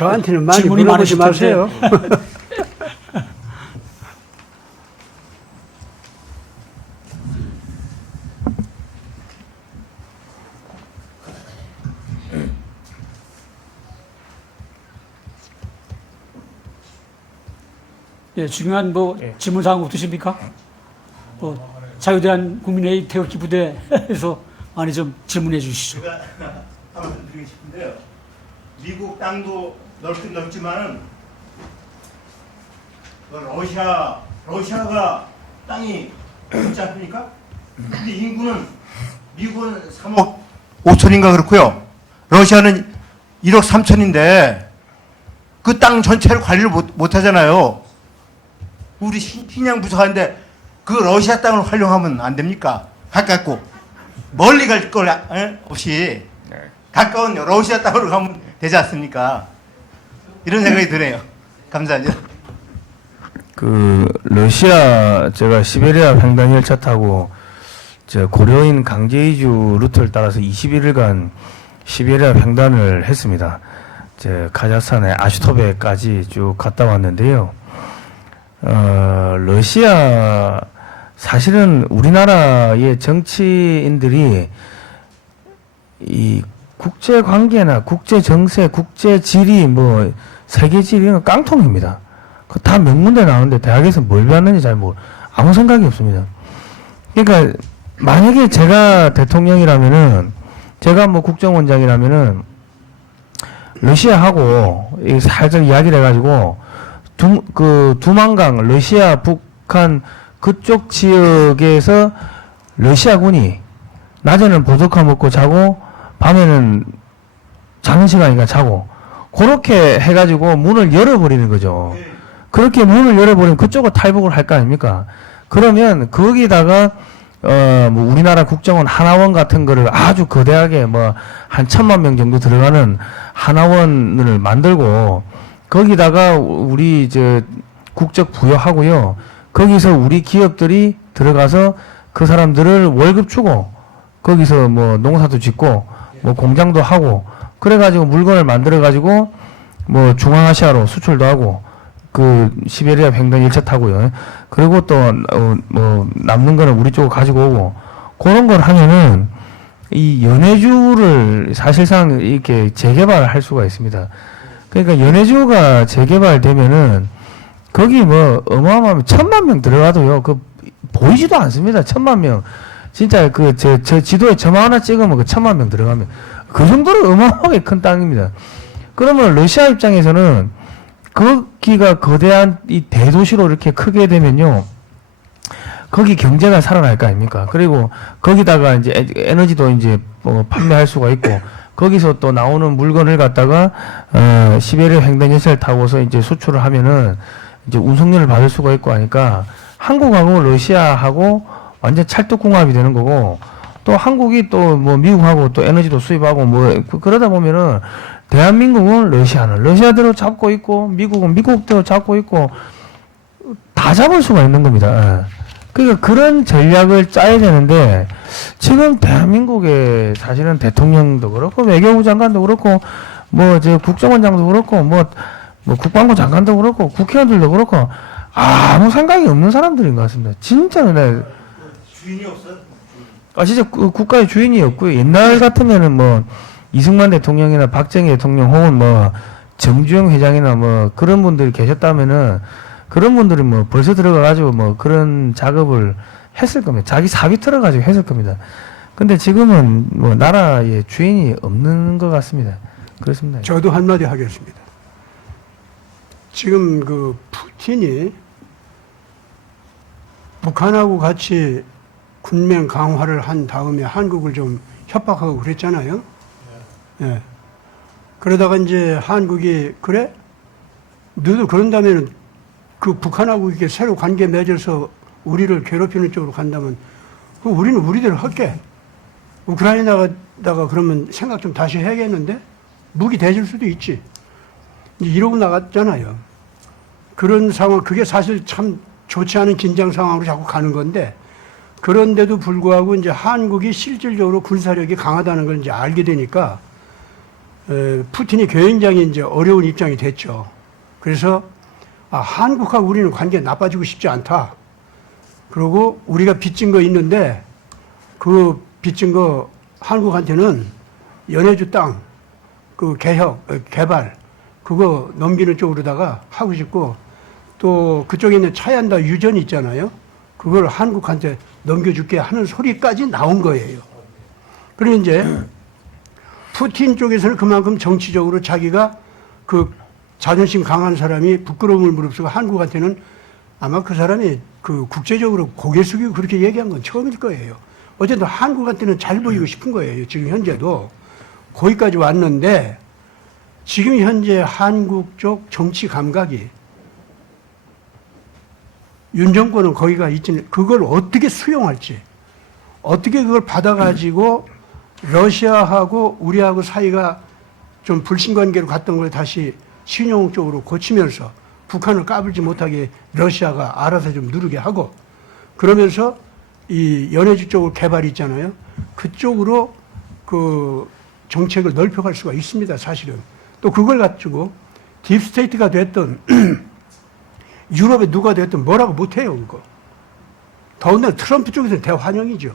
저한테는 많이 질문이 물어보지 많으실 마세요. 예, 중요한 뭐 질문 사항 없으십니까? 자유대한 국민의힘 태극기 부대에서 많이 좀 질문해 주시죠. 제가 한번 드리고 싶은데요. 미국 땅도 넓긴 넓지만은 러시아가 땅이 넓지 않습니까? 근데 인구는 미국은 3억 5천인가 그렇고요. 러시아는 1억 3천인데 그 땅 전체를 관리를 못 하잖아요. 우리 식량 부족한데 그 러시아 땅을 활용하면 안 됩니까? 가깝고 멀리 갈 걸 없이 가까운 러시아 땅으로 가면 되지 않습니까? 이런 생각이 드네요. 감사합니다. 러시아 제가 시베리아 횡단 열차 타고 고려인 강제 이주 루트를 따라서 21일간 시베리아 횡단을 했습니다. 카자흐스탄의 아슈토베까지 쭉 갔다 왔는데요. 러시아 사실은 우리나라의 정치인들이 이 국제 관계나 국제 정세, 국제 지리, 뭐 세계 지리 이런 거 깡통입니다. 다 명문대 나오는데 대학에서 뭘 배웠는지 아무 생각이 없습니다. 그러니까 만약에 제가 대통령이라면은 제가 뭐 국정원장이라면은 러시아하고 살짝 이야기를 해가지고 두만강 러시아 북한 그쪽 지역에서 러시아군이 낮에는 보드카 먹고 자고 밤에는 자는 시간이니까 자고 그렇게 해가지고 문을 열어버리는 거죠. 그렇게 문을 열어버리면 그쪽을 탈북을 할 거 아닙니까? 그러면 거기다가 뭐 우리나라 국정원 하나원 같은 거를 아주 거대하게 뭐 한 1,000만 명 정도 들어가는 하나원을 만들고 거기다가 우리 국적 부여하고요. 거기서 우리 기업들이 들어가서 그 사람들을 월급 주고 거기서 뭐 농사도 짓고 뭐 공장도 하고 그래가지고 물건을 만들어가지고 뭐 중앙아시아로 수출도 하고 그 시베리아 횡단 열차 타고요. 그리고 또 뭐 남는 거는 우리 쪽으로 가지고 오고 그런 걸 하면은 이 연해주를 사실상 이렇게 재개발할 수가 있습니다. 그러니까 연해주가 재개발되면은 거기 뭐 어마어마하면 1,000만 명 들어가도요. 그 보이지도 않습니다. 1,000만 명. 진짜 저 지도에 점 하나 찍으면 그 1,000만 명 들어가면 그 정도로 어마어마하게 큰 땅입니다. 그러면 러시아 입장에서는 거기가 거대한 이 대도시로 이렇게 크게 되면요. 거기 경제가 살아날 거 아닙니까? 그리고 거기다가 이제 에너지도 이제 판매할 수가 있고 거기서 또 나오는 물건을 갖다가 시베리아 횡단 열차를 타고서 이제 수출을 하면은 이제 운송료를 받을 수가 있고 하니까 한국하고 러시아하고 완전 찰떡궁합이 되는 거고 또 한국이 또 뭐 미국하고 또 에너지도 수입하고 뭐 그러다 보면은 대한민국은 러시아는 러시아대로 잡고 있고 미국은 미국대로 잡고 있고 다 잡을 수가 있는 겁니다. 그러니까 그런 전략을 짜야 되는데 지금 대한민국의 사실은 대통령도 그렇고 외교부 장관도 그렇고 뭐 국정원장도 그렇고 뭐 국방부 장관도 그렇고 국회의원들도 그렇고 아무 생각이 없는 사람들인 것 같습니다. 진짜로 주인이 없어? 진짜 국가의 주인이 없고요. 옛날 같으면은 뭐 이승만 대통령이나 박정희 대통령 혹은 뭐 정주영 회장이나 뭐 그런 분들이 계셨다면은 그런 분들이 뭐 벌써 들어가가지고 뭐 그런 작업을 했을 겁니다. 자기 사비 틀어가지고 했을 겁니다. 근데 지금은 뭐 나라의 주인이 없는 것 같습니다. 그렇습니다. 저도 한마디 하겠습니다. 지금 그 푸틴이 북한하고 같이 군명 강화를 한 다음에 한국을 좀 협박하고 그랬잖아요. 예. 그러다가 이제 한국이 그래? 너도 그런다면은 그 북한하고 이렇게 새로 관계 맺어서 우리를 괴롭히는 쪽으로 간다면 우리는 우리대로 할게. 우크라이나다가 그러면 생각 좀 다시 해야겠는데? 무기 대줄 수도 있지. 이러고 나갔잖아요. 그런 상황, 그게 사실 참 좋지 않은 긴장 상황으로 자꾸 가는 건데, 그런데도 불구하고 이제 한국이 실질적으로 군사력이 강하다는 걸 이제 알게 되니까, 푸틴이 굉장히 이제 어려운 입장이 됐죠. 그래서 한국하고 우리는 관계 나빠지고 싶지 않다. 그리고 우리가 빚진 거 있는데 그 빚진 거 한국한테는 연해주 땅, 그 개발, 그거 넘기는 쪽으로다가 하고 싶고 또 그쪽에 있는 차얀다 유전 있잖아요. 그걸 한국한테 넘겨줄게 하는 소리까지 나온 거예요. 그리고 이제 푸틴 쪽에서는 그만큼 정치적으로 자기가 그 자존심 강한 사람이 부끄러움을 무릅쓰고 한국한테는 아마 그 사람이 그 국제적으로 고개 숙이고 그렇게 얘기한 건 처음일 거예요. 어쨌든 한국한테는 잘 보이고 싶은 거예요. 지금 현재도. 거기까지 왔는데 지금 현재 한국 쪽 정치 감각이 윤 정권은 거기가 있지는 그걸 어떻게 수용할지 어떻게 그걸 받아가지고 러시아하고 우리하고 사이가 좀 불신관계로 갔던 걸 다시 신용 쪽으로 고치면서 북한을 까불지 못하게 러시아가 알아서 좀 누르게 하고 그러면서 이 연해주 쪽으로 개발이 있잖아요. 그쪽으로 그 정책을 넓혀갈 수가 있습니다. 사실은. 또 그걸 가지고 딥스테이트가 됐던 유럽에 누가 됐든 뭐라고 못해요. 그거. 더군다나 트럼프 쪽에서는 대환영이죠.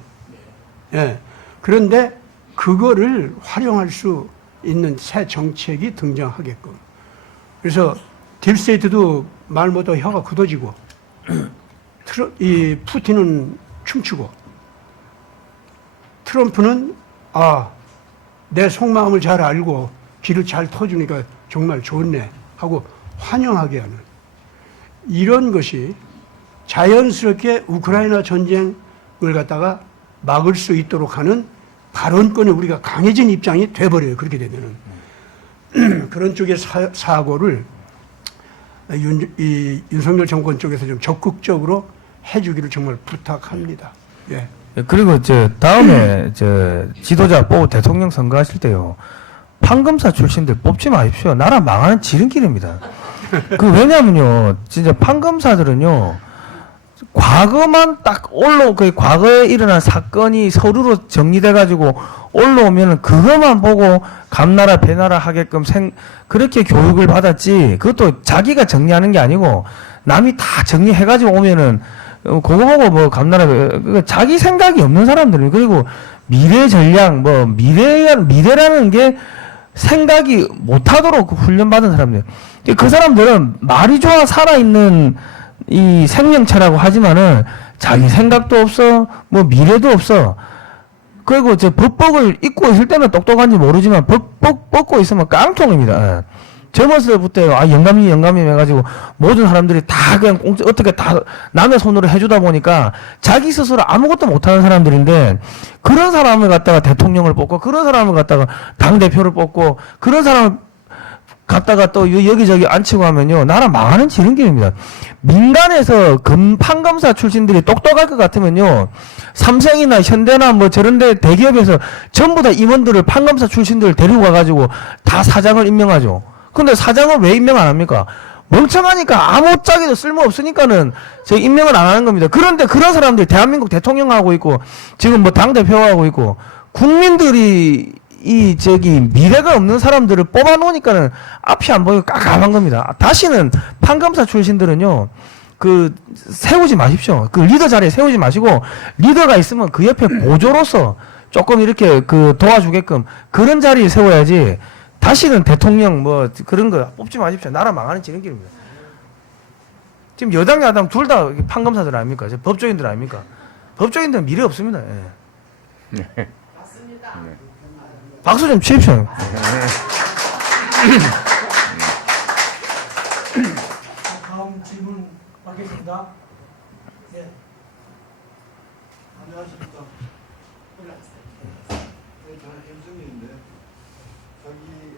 예. 그런데 그거를 활용할 수 있는 새 정책이 등장하게끔. 그래서 딥스테이트도 말 못하고 혀가 굳어지고 이 푸틴은 춤추고 트럼프는 내 속마음을 잘 알고 길을 잘 터주니까 정말 좋네 하고 환영하게 하는 이런 것이 자연스럽게 우크라이나 전쟁을 갖다가 막을 수 있도록 하는 발언권에 우리가 강해진 입장이 돼버려요. 그렇게 되면은. 그런 쪽의 사고를 윤석열 정권 쪽에서 좀 적극적으로 해주기를 정말 부탁합니다. 예. 그리고 다음에 지도자 뽑고 대통령 선거하실 때요. 판검사 출신들 뽑지 마십시오. 나라 망하는 지름길입니다. 왜냐면요. 진짜 판검사들은요. 과거만 딱 과거에 일어난 사건이 서류로 정리돼가지고 올라오면 그것만 보고 감나라 배나라 하게끔 그렇게 교육을 받았지. 그것도 자기가 정리하는 게 아니고 남이 다 정리해가지고 오면은 그거 보고 뭐 감나라 자기 생각이 없는 사람들은 그리고 미래 전략 미래라는 게 생각이 못하도록 훈련받은 사람들. 그 사람들은 말이 좋아 살아있는 이 생명체라고 하지만은 자기 생각도 없어, 뭐 미래도 없어. 그리고 법복을 입고 있을 때는 똑똑한지 모르지만 법복 벗고 있으면 깡통입니다. 젊었을 때부터 영감님 해가지고 모든 사람들이 다 그냥 어떻게 다 남의 손으로 해주다 보니까 자기 스스로 아무것도 못하는 사람들인데 그런 사람을 갖다가 대통령을 뽑고 그런 사람을 갖다가 당대표를 뽑고 그런 사람을 갖다가 또 여기저기 앉히고 하면요 나라 망하는 지름길입니다. 민간에서 판검사 출신들이 똑똑할 것 같으면요 삼성이나 현대나 뭐 저런데 대기업에서 전부 다 임원들을 판검사 출신들을 데리고 가가지고 다 사장을 임명하죠. 근데 사장을 왜 임명 안 합니까? 멍청하니까 아무짝에도 쓸모없으니까는 임명을 안 하는 겁니다. 그런데 그런 사람들이 대한민국 대통령하고 있고 지금 뭐 당대표하고 있고 국민들이 미래가 없는 사람들을 뽑아놓으니까는 앞이 안 보이고 깜깜한 겁니다. 다시는 판검사 출신들은요, 세우지 마십시오. 그 리더 자리에 세우지 마시고, 리더가 있으면 그 옆에 보조로서 조금 이렇게 도와주게끔 그런 자리에 세워야지, 다시는 대통령 그런 거 뽑지 마십시오. 나라 망하는 지름길입니다. 지금 여당, 야당 둘 다 판검사들 아닙니까? 법조인들 아닙니까? 법조인들은 미래 없습니다. 예. 맞습니다. 박수 좀 치십시오. 다음 질문 받겠습니다. 네. 안녕하십니까. 저는 김승민인데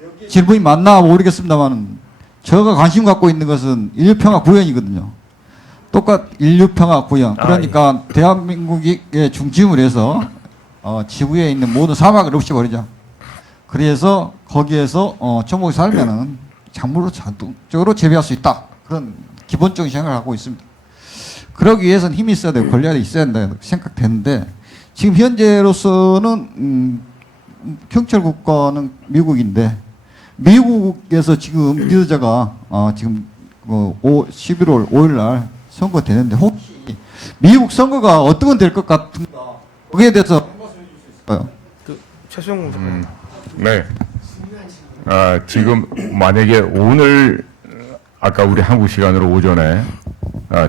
여기 질문이 맞나 모르겠습니다만 제가 관심 갖고 있는 것은 인류평화 구현이거든요. 똑같 인류평화 구현. 그러니까 대한민국의 중심을 해서 지구에 있는 모든 사막을 없애버리자. 그래서 거기에서 천국에 살면은 작물로 자동적으로 재배할 수 있다. 그런 기본적인 생각을 하고 있습니다. 그러기 위해서는 힘이 있어야 되고 권력이 있어야 된다 생각되는데 지금 현재로서는 경찰 국가는 미국인데 미국에서 지금 리더자가 지금 11월 5일 날 선거 되는데 혹시 미국 선거가 어떤 건 될 것 같은가? 거기에 대해서 말씀해 주실 수 있을까요? 최수영 선생님. 네. 지금 만약에 오늘 아까 우리 한국 시간으로 오전에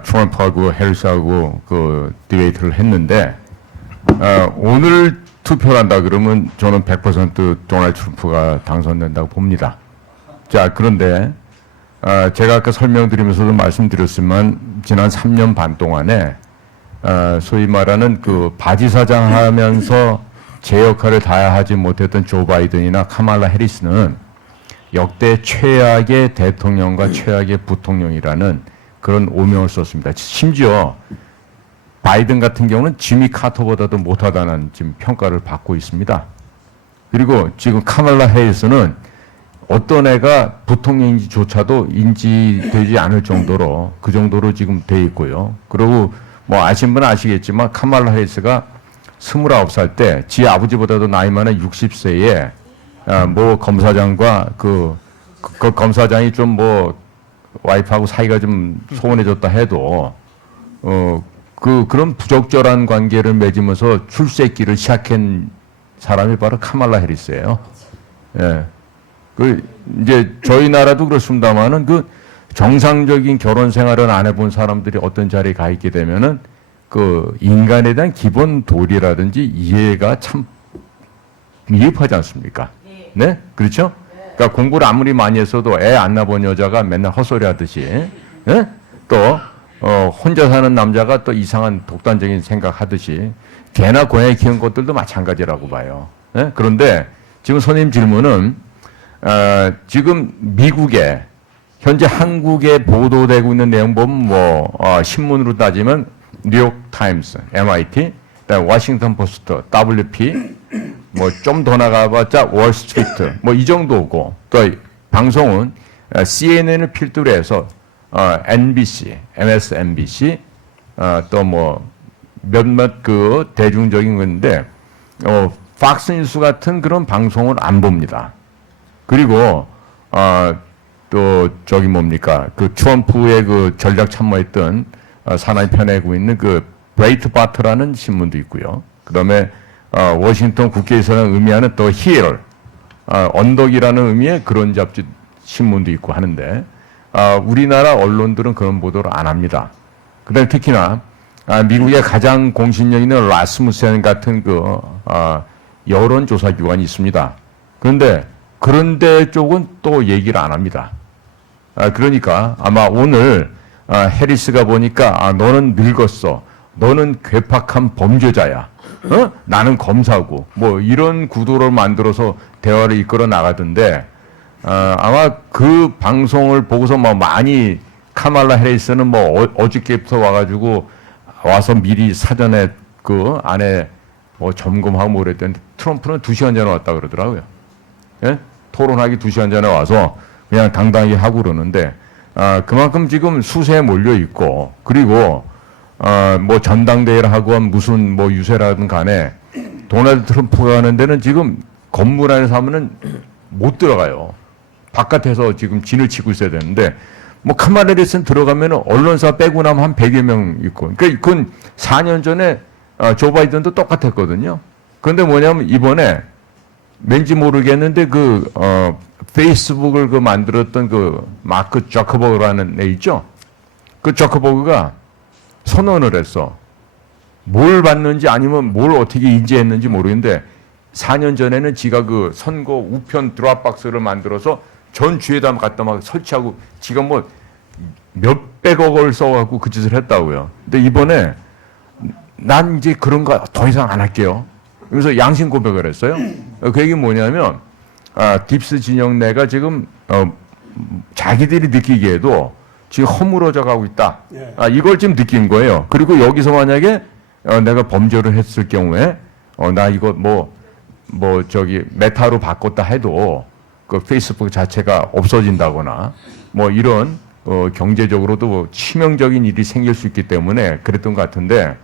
트럼프하고 해리스하고 그 디베이트를 했는데 오늘 투표를 한다 그러면 저는 100% 도널드 트럼프가 당선된다고 봅니다. 자, 그런데 제가 아까 설명드리면서도 말씀드렸지만 지난 3년 반 동안에 소위 말하는 그 바지사장 하면서 제 역할을 다하지 못했던 조 바이든이나 카말라 해리스는 역대 최악의 대통령과 최악의 부통령이라는 그런 오명을 썼습니다. 심지어 바이든 같은 경우는 지미 카터보다도 못하다는 지금 평가를 받고 있습니다. 그리고 지금 카말라 해리스는 어떤 애가 부통령인지조차도 인지되지 않을 정도로 그 정도로 지금 돼 있고요. 그리고 뭐 아신 분은 아시겠지만 카말라 해리스가 29살 때 지 아버지보다도 나이 많은 60세에 뭐 검사장과 그 검사장이 좀 뭐 와이프하고 사이가 좀 소원해졌다 해도 그런 부적절한 관계를 맺으면서 출세기를 시작한 사람이 바로 카말라 해리스예요. 예. 그 이제 저희 나라도 그렇습니다만은 그 정상적인 결혼 생활을 안 해본 사람들이 어떤 자리에 가 있게 되면은 그 인간에 대한 기본 도리라든지 이해가 참 미흡하지 않습니까? 네? 그렇죠? 그러니까 공부를 아무리 많이 했어도 애 안 낳아본 여자가 맨날 헛소리 하듯이, 예? 또, 혼자 사는 남자가 또 이상한 독단적인 생각 하듯이 개나 고양이 키운 것들도 마찬가지라고 봐요. 예? 그런데 지금 선생님 질문은, 지금 미국에, 현재 한국에 보도되고 있는 내용 보면 신문으로 따지면 뉴욕 타임스, MIT, 워싱턴 포스트, WP, 뭐 좀 더 나가봤자 월스트리트, 뭐 이 정도고 또 방송은 CNN을 필두로 해서 NBC, MSNBC, 또 뭐 몇몇 그 대중적인 건데 팍스뉴스 같은 그런 방송을 안 봅니다. 그리고 또 저기 뭡니까 그 트럼프의 그 전략 참모했던 사나이 펴내고 있는 그 브레이트 바트라는 신문도 있고요. 그다음에 워싱턴 국회에서는 의미하는 또 힐, 언덕이라는 의미의 그런 잡지 신문도 있고 하는데 우리나라 언론들은 그런 보도를 안 합니다. 그다음에 특히나 미국의 가장 공신력 있는 라스무센 같은 그 여론조사 기관이 있습니다. 그런데 쪽은 또 얘기를 안 합니다. 그러니까 아마 오늘 해리스가 보니까 너는 늙었어. 너는 괴팍한 범죄자야. 나는 검사고. 뭐 이런 구도를 만들어서 대화를 이끌어 나가던데 아마 그 방송을 보고서 뭐 많이 카말라 해리스는 뭐 어저께부터 와서 미리 사전에 그 안에 뭐 점검하고 뭐 그랬더니 트럼프는 2시간 전에 왔다 그러더라고요. 예? 토론하기 2시간 전에 와서 그냥 당당히 하고 그러는데 그만큼 지금 수세에 몰려 있고 그리고 뭐 전당대회를 하고 무슨 뭐 유세라든 간에 도널드 트럼프가 가는 데는 지금 건물 안에서 하면은 못 들어가요. 바깥에서 지금 진을 치고 있어야 되는데 뭐 카말라 해리스는 들어가면은 언론사 빼고 나면 한 100여 명 있고 그러니까 그건 4년 전에 조 바이든도 똑같았거든요. 그런데 뭐냐면 이번에 왠지 모르겠는데 페이스북을 만들었던 그 마크 저커버그라는 애 있죠? 그 저커버그가 선언을 했어. 뭘 봤는지 아니면 뭘 어떻게 인지했는지 모르겠는데 4년 전에는 지가 그 선거 우편 드랍박스를 만들어서 전 주에다 갖다 막 설치하고 지가 뭐 몇백억을 써갖고 그 짓을 했다고요. 근데 이번에 난 이제 그런 거 더 이상 안 할게요. 그래서 양심 고백을 했어요. 그 얘기 뭐냐면 딥스 진영 내가 지금 자기들이 느끼기에도 지금 허물어져 가고 있다. 이걸 지금 느낀 거예요. 그리고 여기서 만약에 내가 범죄를 했을 경우에 나 이거 뭐 저기 메타로 바꿨다 해도 그 페이스북 자체가 없어진다거나 뭐 이런 경제적으로도 치명적인 일이 생길 수 있기 때문에 그랬던 것 같은데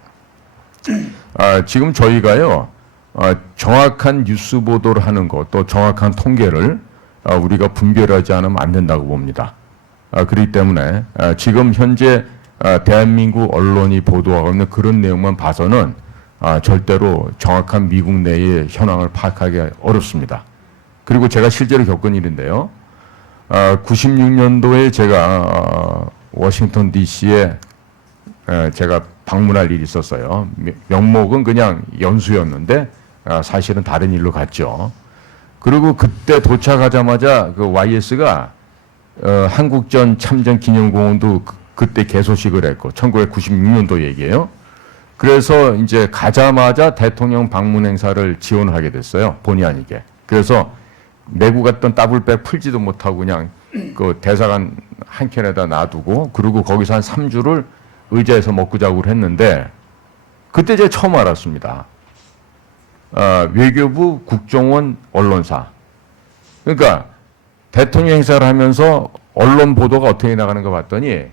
지금 저희가요 정확한 뉴스 보도를 하는 것 또 정확한 통계를 우리가 분별하지 않으면 안 된다고 봅니다. 그렇기 때문에 지금 현재 대한민국 언론이 보도하고 있는 그런 내용만 봐서는 절대로 정확한 미국 내의 현황을 파악하기 어렵습니다. 그리고 제가 실제로 겪은 일인데요. 96년도에 제가 워싱턴 DC에 제가 방문할 일이 있었어요. 명목은 그냥 연수였는데 사실은 다른 일로 갔죠. 그리고 그때 도착하자마자 그 YS가 한국전 참전 기념공원도 그때 개소식을 했고 1996년도 얘기예요. 그래서 이제 가자마자 대통령 방문 행사를 지원하게 됐어요. 본의 아니게. 그래서 메고 갔던 더블백 풀지도 못하고 그냥 그 대사관 한 켠에다 놔두고 그리고 거기서 한 3주를 의자에서 먹고 자고 했는데 그때 제가 처음 알았습니다. 외교부, 국정원, 언론사. 그러니까 대통령 행사를 하면서 언론 보도가 어떻게 나가는 거 봤더니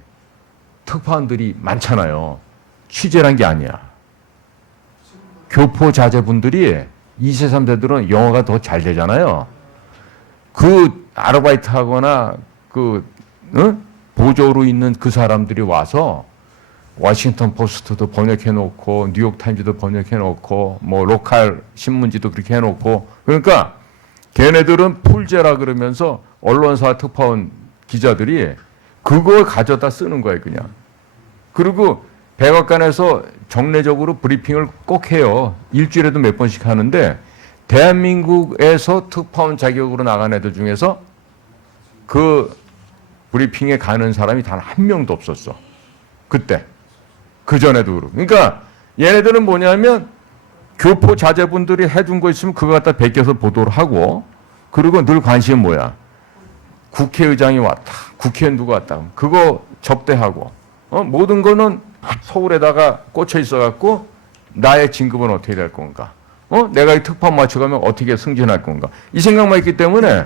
특파원들이 많잖아요. 취재란 게 아니야. 교포 자제분들이 2세, 3세들은 영어가 더 잘 되잖아요. 그 아르바이트 하거나 보조로 있는 그 사람들이 와서 워싱턴 포스트도 번역해 놓고 뉴욕 타임즈도 번역해 놓고 뭐 로컬 신문지도 그렇게 해 놓고 그러니까 걔네들은 풀제라 그러면서 언론사 특파원 기자들이 그걸 가져다 쓰는 거예요, 그냥. 그리고 백악관에서 정례적으로 브리핑을 꼭 해요. 일주일에도 몇 번씩 하는데 대한민국에서 특파원 자격으로 나간 애들 중에서 그 브리핑에 가는 사람이 단 한 명도 없었어. 그때. 그전에도 그렇고. 그러니까 얘네들은 뭐냐면 교포 자제분들이 해준 거 있으면 그거 갖다 베껴서 보도를 하고 그리고 늘 관심은 뭐야. 국회의장이 왔다. 국회의원 누가 왔다. 그거 접대하고 모든 거는 서울에다가 꽂혀 있어갖고 나의 진급은 어떻게 될 건가. 내가 이 특파원 맞춰가면 어떻게 승진할 건가. 이 생각만 있기 때문에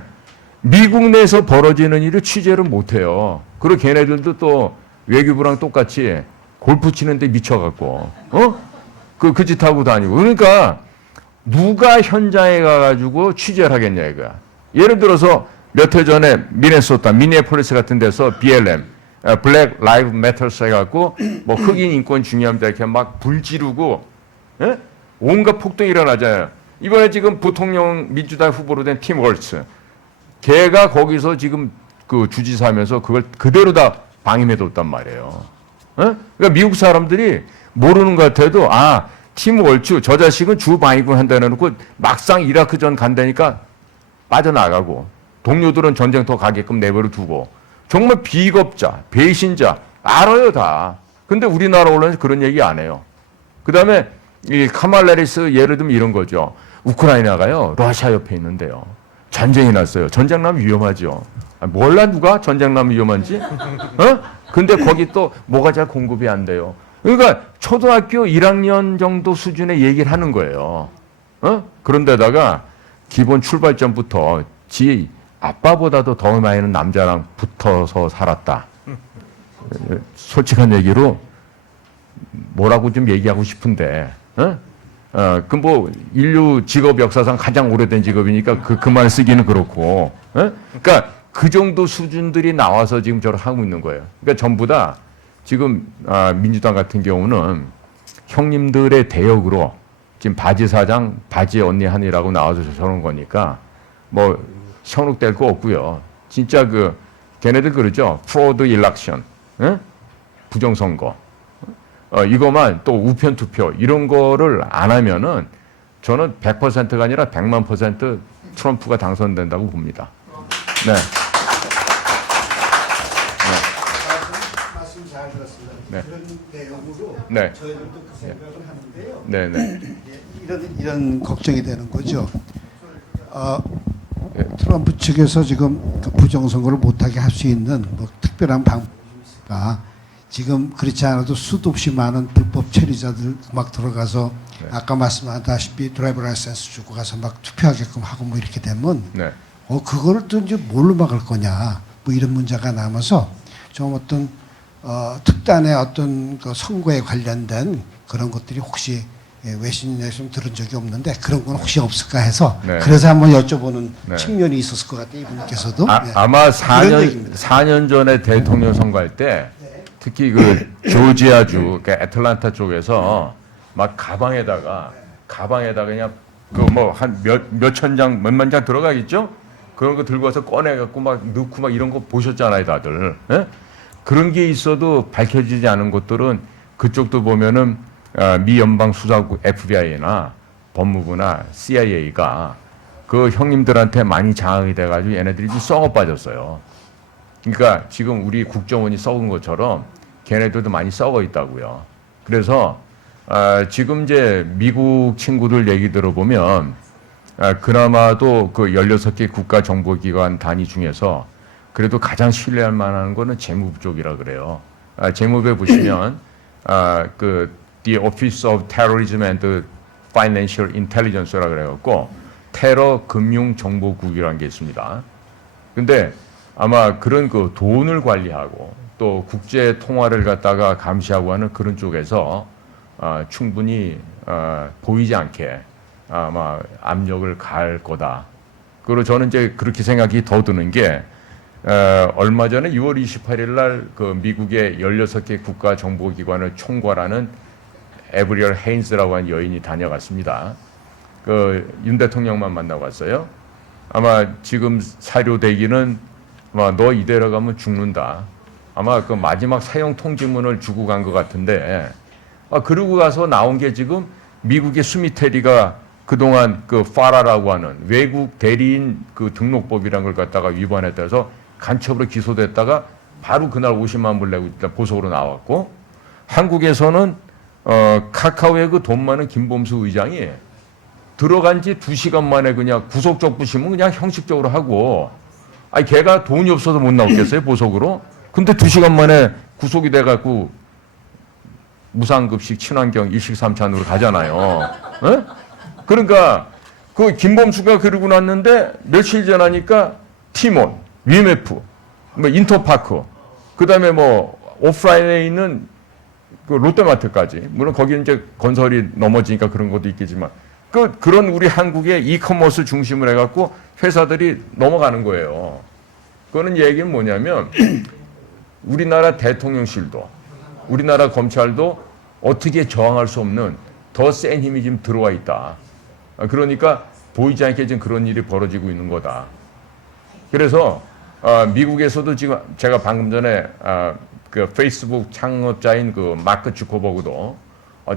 미국 내에서 벌어지는 일을 취재를 못해요. 그리고 걔네들도 또 외교부랑 똑같이 골프 치는데 미쳐갖고 그 짓 하고 다니고. 그러니까 누가 현장에 가가지고 취재를 하겠냐 이거야. 예를 들어서 몇 해 전에 미네폴리스 같은 데서 BLM 블랙 라이브 매터스 해갖고 뭐 흑인 인권 중요합니다 이렇게 막 불 지르고 온갖 폭동이 일어나잖아요. 이번에 지금 부통령 민주당 후보로 된 팀 월츠 걔가 거기서 지금 그 주지사하면서 그걸 그대로 다 방임해뒀단 말이에요. 그러니까 미국 사람들이 모르는 것 같아도 팀 월츠 저 자식은 주 방위군 한다 해놓고 막상 이라크 전 간다니까 빠져나가고 동료들은 전쟁터 가게끔 내버려 두고 정말 비겁자, 배신자 알아요 다. 근데 우리나라 언론에서 그런 얘기 안 해요. 그 다음에 이 카말레리스 예를 들면 이런 거죠. 우크라이나가요 러시아 옆에 있는데요. 전쟁이 났어요. 전쟁 나면 위험하죠. 몰라 누가 전쟁 나면 위험한지? 근데 거기 또 뭐가 잘 공급이 안 돼요. 그러니까 초등학교 1학년 정도 수준의 얘기를 하는 거예요. 그런데다가 기본 출발점부터 지 아빠보다도 더 많이는 남자랑 붙어서 살았다. 솔직한 얘기로 뭐라고 좀 얘기하고 싶은데, 그 뭐 인류 직업 역사상 가장 오래된 직업이니까 그 말 쓰기는 그렇고, 그러니까 그 정도 수준들이 나와서 지금 저를 하고 있는 거예요. 그러니까 전부 다 지금 민주당 같은 경우는 형님들의 대역으로 지금 바지 사장, 바지 언니 하니라고 나와서 저러는 거니까 뭐 현혹될 거 없고요. 진짜 걔네들 그러죠. 프로드 일렉션, 부정선거. 이거만 또 우편 투표 이런 거를 안 하면은 저는 100%가 아니라 100만 % 트럼프가 당선된다고 봅니다. 네. 말씀 잘 들었습니다. 네. 그런 내용으로 네. 저희들도 그 생각을 하는데요. 네네. 이런 걱정이 되는 거죠. 트럼프 측에서 지금 그 부정선거를 못하게 할 수 있는 뭐 특별한 방법이 있을까? 지금 그렇지 않아도 수도 없이 많은 불법 체류자들 막 들어가서 아까 말씀하다시피 드라이버 라이센스 주고 가서 막 투표하게끔 하고 뭐 이렇게 되면 네. 그거를 또 이제 뭘로 막을 거냐 뭐 이런 문제가 남아서 좀 어떤 특단의 어떤 그 선거에 관련된 그런 것들이 혹시 외신에서 좀 들은 적이 없는데 그런 건 혹시 없을까 해서 네. 그래서 한번 여쭤보는 네. 측면이 있었을 것 같아요. 이분께서도. 네. 아마 그런 얘기입니다. 4년 전에 대통령 선거할 때 특히 그 조지아주, 그러니까 애틀란타 쪽에서 막 가방에다가 그냥 그 뭐 한 몇천 장, 몇만 장 들어가겠죠? 그런 거 들고 와서 꺼내갖고 막 넣고 막 이런 거 보셨잖아요, 다들. 예? 그런 게 있어도 밝혀지지 않은 것들은 그쪽도 보면은 미 연방수사국 FBI나 법무부나 CIA가 그 형님들한테 많이 장악이 돼가지고 얘네들이 좀 썩어 빠졌어요. 그러니까 지금 우리 국정원이 썩은 것처럼 걔네들도 많이 썩어 있다고요. 그래서 지금 이제 미국 친구들 얘기 들어보면 그나마도 그 16개 국가정보기관 단위 중에서 그래도 가장 신뢰할 만한 거는 재무부 쪽이라 그래요. 재무부에 보시면 그 The Office of Terrorism and Financial Intelligence라 그래갖고 테러 금융정보국이라는 게 있습니다. 근데 아마 그런 그 돈을 관리하고 또 국제 통화를 갖다가 감시하고 하는 그런 쪽에서 충분히 보이지 않게 아마 압력을 가할 거다. 그리고 저는 이제 그렇게 생각이 더 드는 게 얼마 전에 6월 28일 날 그 미국의 16개 국가 정보기관을 총괄하는 에브리얼 헤인스라고 하는 여인이 다녀갔습니다. 그 윤 대통령만 만나고 왔어요. 아마 지금 사료 대기는 아마 너 이대로 가면 죽는다. 아마 그 마지막 사형 통지문을 주고 간 것 같은데 그러고 가서 나온 게 지금 미국의 수미테리가 그동안 그 파라라고 하는 외국 대리인 그 등록법이란 걸 갖다가 위반했다서 간첩으로 기소됐다가 바로 그날 50만 불 내고 일단 보석으로 나왔고 한국에서는 카카오의 그 돈 많은 김범수 의장이 들어간 지 2시간 만에 그냥 구속적 부심은 그냥 형식적으로 하고 걔가 돈이 없어서 못 나왔겠어요 보석으로. 근데 2시간 만에 구속이 돼갖고 무상급식 친환경 일식삼찬으로 가잖아요. 에? 그러니까 그 김범수가 그러고 났는데 며칠 지나니까 티몬, 위메프, 뭐 인터파크, 그다음에 뭐 오프라인에 있는 그 롯데마트까지 물론 거기는 이제 건설이 넘어지니까 그런 것도 있겠지만 그런 우리 한국의 이커머스 중심을 해갖고 회사들이 넘어가는 거예요. 그거는 얘기는 뭐냐면 우리나라 대통령실도 우리나라 검찰도 어떻게 저항할 수 없는 더 센 힘이 지금 들어와 있다. 그러니까 보이지 않게 지금 그런 일이 벌어지고 있는 거다. 그래서 미국에서도 지금 제가 방금 전에 그 페이스북 창업자인 그 마크 주커버그도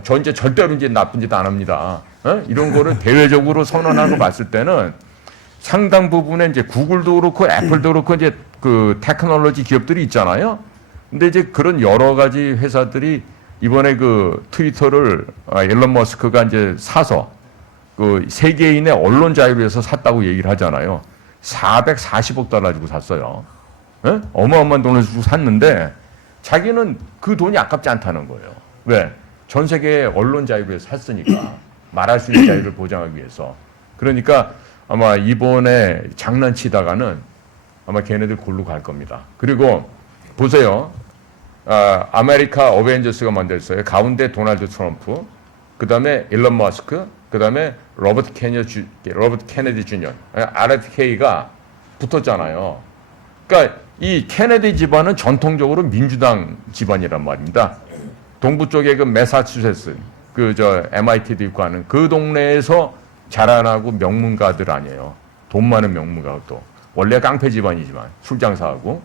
저 이제 절대로 이제 나쁜 짓 안 합니다. 이런 거를 대외적으로 선언하고 봤을 때는 상당 부분에 이제 구글도 그렇고 애플도 그렇고 이제 그 테크놀로지 기업들이 있잖아요. 근데 이제 그런 여러 가지 회사들이 이번에 그 트위터를 일론 머스크가 이제 사서 그 세계인의 언론 자유를 위해서 샀다고 얘기를 하잖아요. 440억 달러 주고 샀어요. 어마어마한 돈을 주고 샀는데 자기는 그 돈이 아깝지 않다는 거예요. 왜? 전 세계의 언론 자유를 위해서 샀으니까 말할 수 있는 자유를 보장하기 위해서. 그러니까 아마 이번에 장난치다가는 아마 걔네들 골로 갈 겁니다. 그리고 보세요. 아메리카 어벤져스가 만들었어요. 가운데 도널드 트럼프, 그 다음에 일론 머스크, 그 다음에 로버트 케네디 주니어, RFK가 붙었잖아요. 그러니까 이 케네디 집안은 전통적으로 민주당 집안이란 말입니다. 동부 쪽에 그 매사추세츠, MIT도 있고 하는 그 동네에서 자라나고 명문가들 아니에요. 돈 많은 명문가도. 원래 깡패 집안이지만 술 장사하고.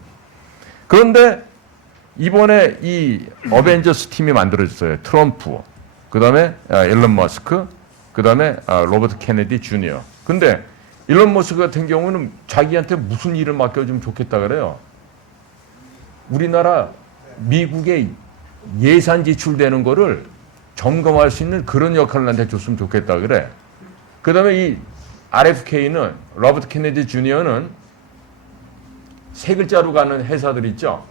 그런데 이번에 이 어벤져스 팀이 만들어졌어요. 트럼프, 그 다음에 일론 머스크, 그 다음에 로버트 케네디 주니어. 근데 일론 머스크 같은 경우는 자기한테 무슨 일을 맡겨주면 좋겠다 그래요. 우리나라 미국에 예산 지출되는 거를 점검할 수 있는 그런 역할을 나한테 줬으면 좋겠다 그래. 그 다음에 이 RFK는, 로버트 케네디 주니어는 세 글자로 가는 회사들 있죠.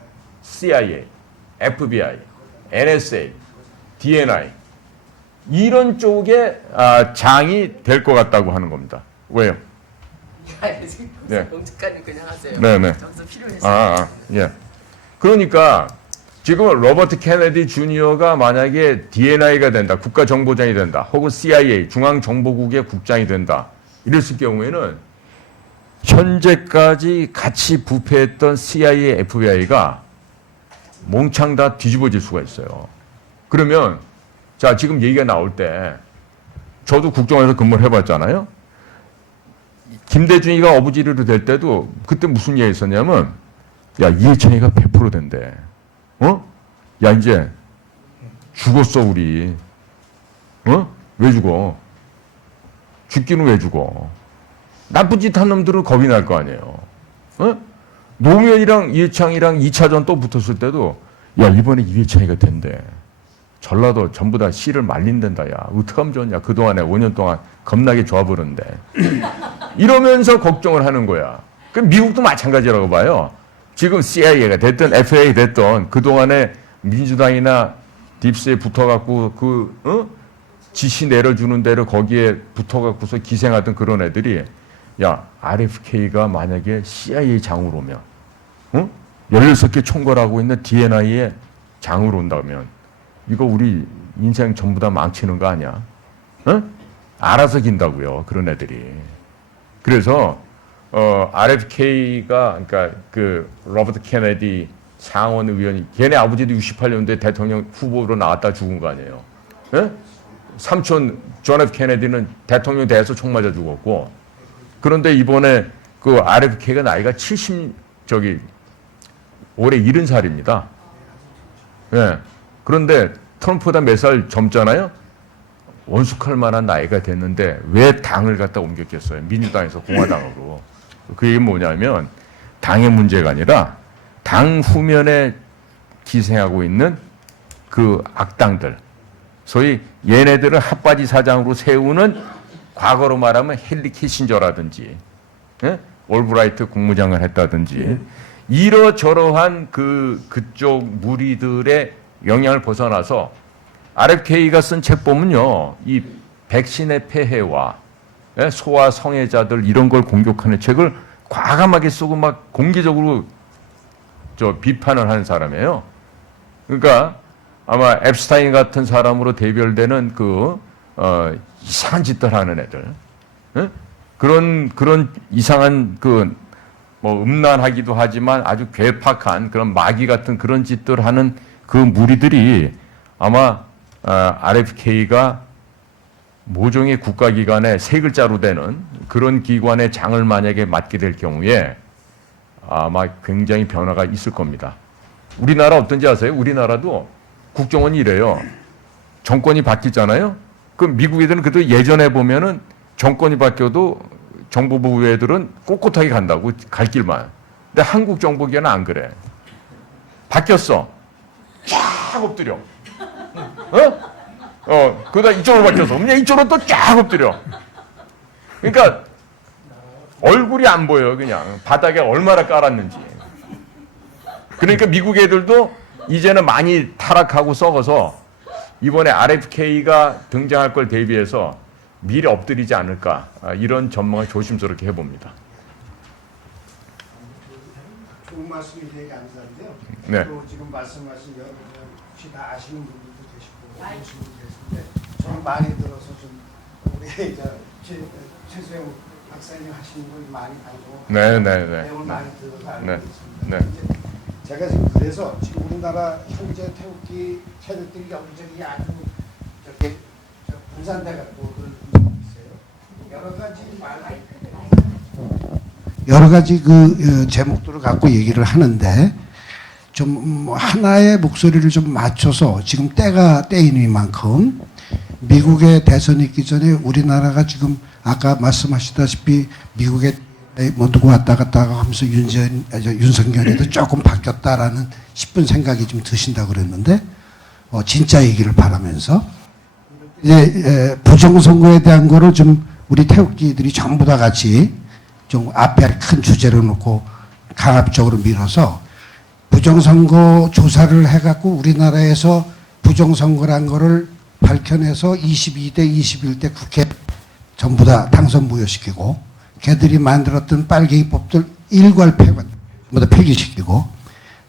CIA, FBI, NSA, DNI. 이런 쪽에 장이 될 것 같다고 하는 겁니다. 왜요? 네. 언제까지 그냥 하세요. 네네. 점수 필요해서. 예. 그러니까 지금 로버트 케네디 주니어가 만약에 DNI가 된다, 국가정보장이 된다, 혹은 CIA, 중앙정보국의 국장이 된다, 이랬을 경우에는 현재까지 같이 부패했던 CIA, FBI가 몽창 다 뒤집어질 수가 있어요. 그러면 자, 지금 얘기가 나올 때 저도 국정원에서 근무를 해봤잖아요. 김대중이가 어부지리로 될 때도 그때 무슨 얘기 했었냐면, 야, 이해창이가 100% 된대. 어? 야, 이제 죽었어, 우리. 어? 왜 죽어? 죽기는 왜 죽어? 나쁜 짓 한 놈들은 겁이 날 거 아니에요. 어? 노무현이랑 이해창이랑 2차전 또 붙었을 때도, 야, 이번에 이해창이가 된대. 전라도 전부 다 씨를 말린댄다, 야. 어떡하면 좋냐. 그동안에 5년 동안 겁나게 좋아버렸는데. 이러면서 걱정을 하는 거야. 그 미국도 마찬가지라고 봐요. 지금 CIA가 됐든 FA가 됐든 그동안에 민주당이나 딥스에 붙어갖고 지시 내려주는 대로 거기에 붙어갖고서 기생하던 그런 애들이, 야, RFK가 만약에 CIA 장으로 오면, 16개 총괄하고 있는 DNI의 장으로 온다면 이거 우리 인생 전부 다 망치는 거 아니야? 알아서 긴다고요, 그런 애들이. 그래서 RFK가, 그러니까 그 로버트 케네디 상원 의원이, 걔네 아버지도 68년도에 대통령 후보로 나왔다 죽은 거 아니에요? 예? 삼촌 존 F 케네디는 대통령 돼서 총 맞아 죽었고, 그런데 이번에 그 RFK가 나이가 올해 70살입니다. 예. 그런데 트럼프보다 몇 살 젊잖아요? 원숙할 만한 나이가 됐는데 왜 당을 갖다 옮겼겠어요? 민주당에서 공화당으로. 그 얘기는 뭐냐면 당의 문제가 아니라 당 후면에 기생하고 있는 그 악당들. 소위 얘네들을 핫바지 사장으로 세우는, 과거로 말하면 헨리 키신저라든지, 예? 올브라이트 국무장관을 했다든지, 이러저러한 그쪽 무리들의 영향을 벗어나서 RFK가 쓴 책 보면요, 이 백신의 폐해와 소아 성애자들 이런 걸 공격하는 책을 과감하게 쓰고 막 공개적으로 비판을 하는 사람이에요. 그러니까 아마 앱스타인 같은 사람으로 대별되는 이상한 짓들 하는 애들, 그런 이상한 음란하기도 하지만 아주 괴팍한 그런 마귀 같은 그런 짓들 하는 그 무리들이 아마 RFK가 모종의 국가기관의 세 글자로 되는 그런 기관의 장을 만약에 맡게 될 경우에 아마 굉장히 변화가 있을 겁니다. 우리나라 어떤지 아세요? 우리나라도 국정원이 이래요. 정권이 바뀌잖아요. 그 미국 애들은 그래도 예전에 보면은 정권이 바뀌어도 정보부 애들은 꼿꼿하게 간다고, 갈 길만. 근데 한국 정보기관은 안 그래. 바뀌었어. 쫙 엎드려. 그러다 이쪽으로 바뀌어서 그냥 이쪽으로 또 쫙 엎드려. 그러니까 얼굴이 안 보여. 그냥 바닥에 얼마나 깔았는지. 그러니까 미국 애들도 이제는 많이 타락하고 썩어서 이번에 RFK가 등장할 걸 대비해서 미리 엎드리지 않을까, 이런 전망을 조심스럽게 해봅니다. 좋은 말씀이 되게 감사한데요. 네. 또 지금 말씀하신 여러 혹시 다 아시는 분들도 계시고 모르시는 분도 계신데 저는 많이 들어서 좀 우리 최수영 박사님 하시는 걸 많이 알고 내용을 많이 들어서 알고 있습니다. 이제 제가 지금 그래서 지금 우리나라 현재 태극기 세력들이 여기저기 아주 저렇게 분산돼 갖고 있어요. 여러 가지 그 제목들을 갖고 얘기를 하는데 좀 하나의 목소리를 좀 맞춰서 지금 때가 때이니만큼 미국의 대선이 있기 전에 우리나라가 지금 아까 말씀하시다시피 미국에 뭐 누구 왔다 갔다 하면서 윤석열이도 조금 바뀌었다라는 싶은 생각이 좀 드신다고 그랬는데 진짜 얘기를 바라면서 이제 부정선거에 대한 거를 좀 우리 태극기들이 전부 다 같이 좀 앞에 큰 주제로 놓고 강압적으로 밀어서 부정선거 조사를 해갖고 우리나라에서 부정선거란 거를 밝혀내서 22대, 21대 국회 전부 다 당선 무효시키고 걔들이 만들었던 빨갱이법들 일괄 모두 폐기시키고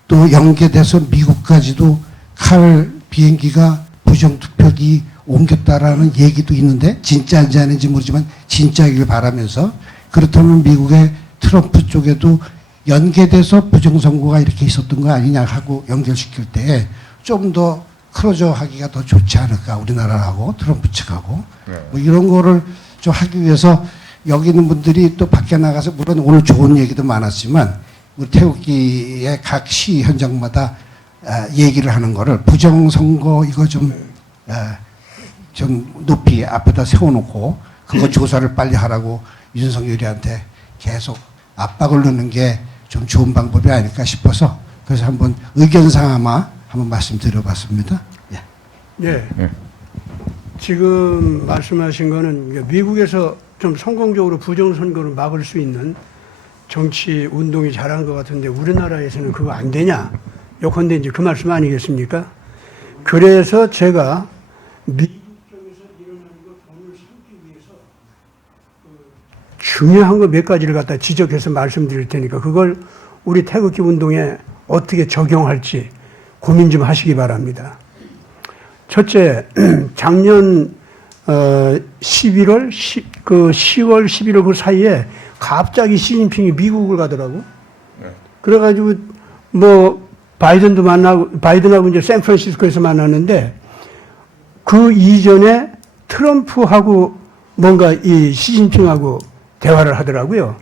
또 연계돼서 미국까지도 칼 비행기가 부정투표기 옮겼다라는 얘기도 있는데 진짜인지 아닌지 모르지만 진짜이길 바라면서 그렇다면 미국의 트럼프 쪽에도 연계돼서 부정선거가 이렇게 있었던 거 아니냐 하고 연결시킬 때 좀 더 클로저 하기가 더 좋지 않을까 우리나라하고 트럼프 측하고 뭐 이런 거를 좀 하기 위해서 여기 있는 분들이 또 밖에 나가서 물론 오늘 좋은 얘기도 많았지만 우리 태극기의 각 시 현장마다 얘기를 하는 거를 부정선거 이거 좀 높이 앞에다 세워놓고 그거 조사를 빨리 하라고 윤석열이한테 계속 압박을 넣는 게 좀 좋은 방법이 아닐까 싶어서 그래서 한번 의견상함아 한번 말씀드려봤습니다. 예. 예. 예. 지금 말씀하신 거는 미국에서 좀 성공적으로 부정선거를 막을 수 있는 정치 운동이 잘한 것 같은데 우리나라에서는 그거 안 되냐? 요컨대 이제 그 말씀 아니겠습니까? 그래서 제가 미국 쪽에서 일어나는 걸 돈을 삼기 위해서 중요한 거 몇 가지를 갖다 지적해서 말씀드릴 테니까 그걸 우리 태극기 운동에 어떻게 적용할지 고민 좀 하시기 바랍니다. 첫째, 작년 11월, 10월, 11월 그 사이에 갑자기 시진핑이 미국을 가더라고. 그래가지고 뭐 바이든도 만나고 바이든하고 이제 샌프란시스코에서 만났는데 그 이전에 트럼프하고 뭔가 이 시진핑하고 대화를 하더라고요.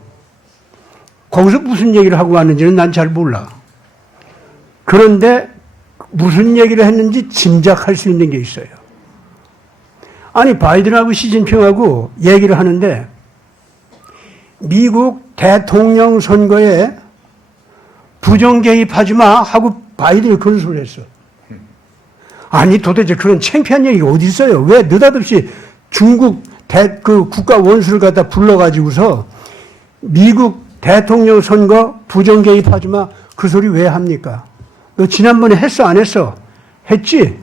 거기서 무슨 얘기를 하고 왔는지는 난 잘 몰라. 그런데 무슨 얘기를 했는지 짐작할 수 있는 게 있어요. 아니 바이든하고 시진핑하고 얘기를 하는데 미국 대통령 선거에 부정 개입하지 마 하고 바이든이 그런 소리를 했어. 아니 도대체 그런 창피한 얘기가 어디 있어요? 왜 느닷없이 중국 그 국가 원수를 갖다 불러가지고서 미국 대통령 선거 부정 개입하지 마 그 소리 왜 합니까? 너 지난번에 했어 안 했어? 했지?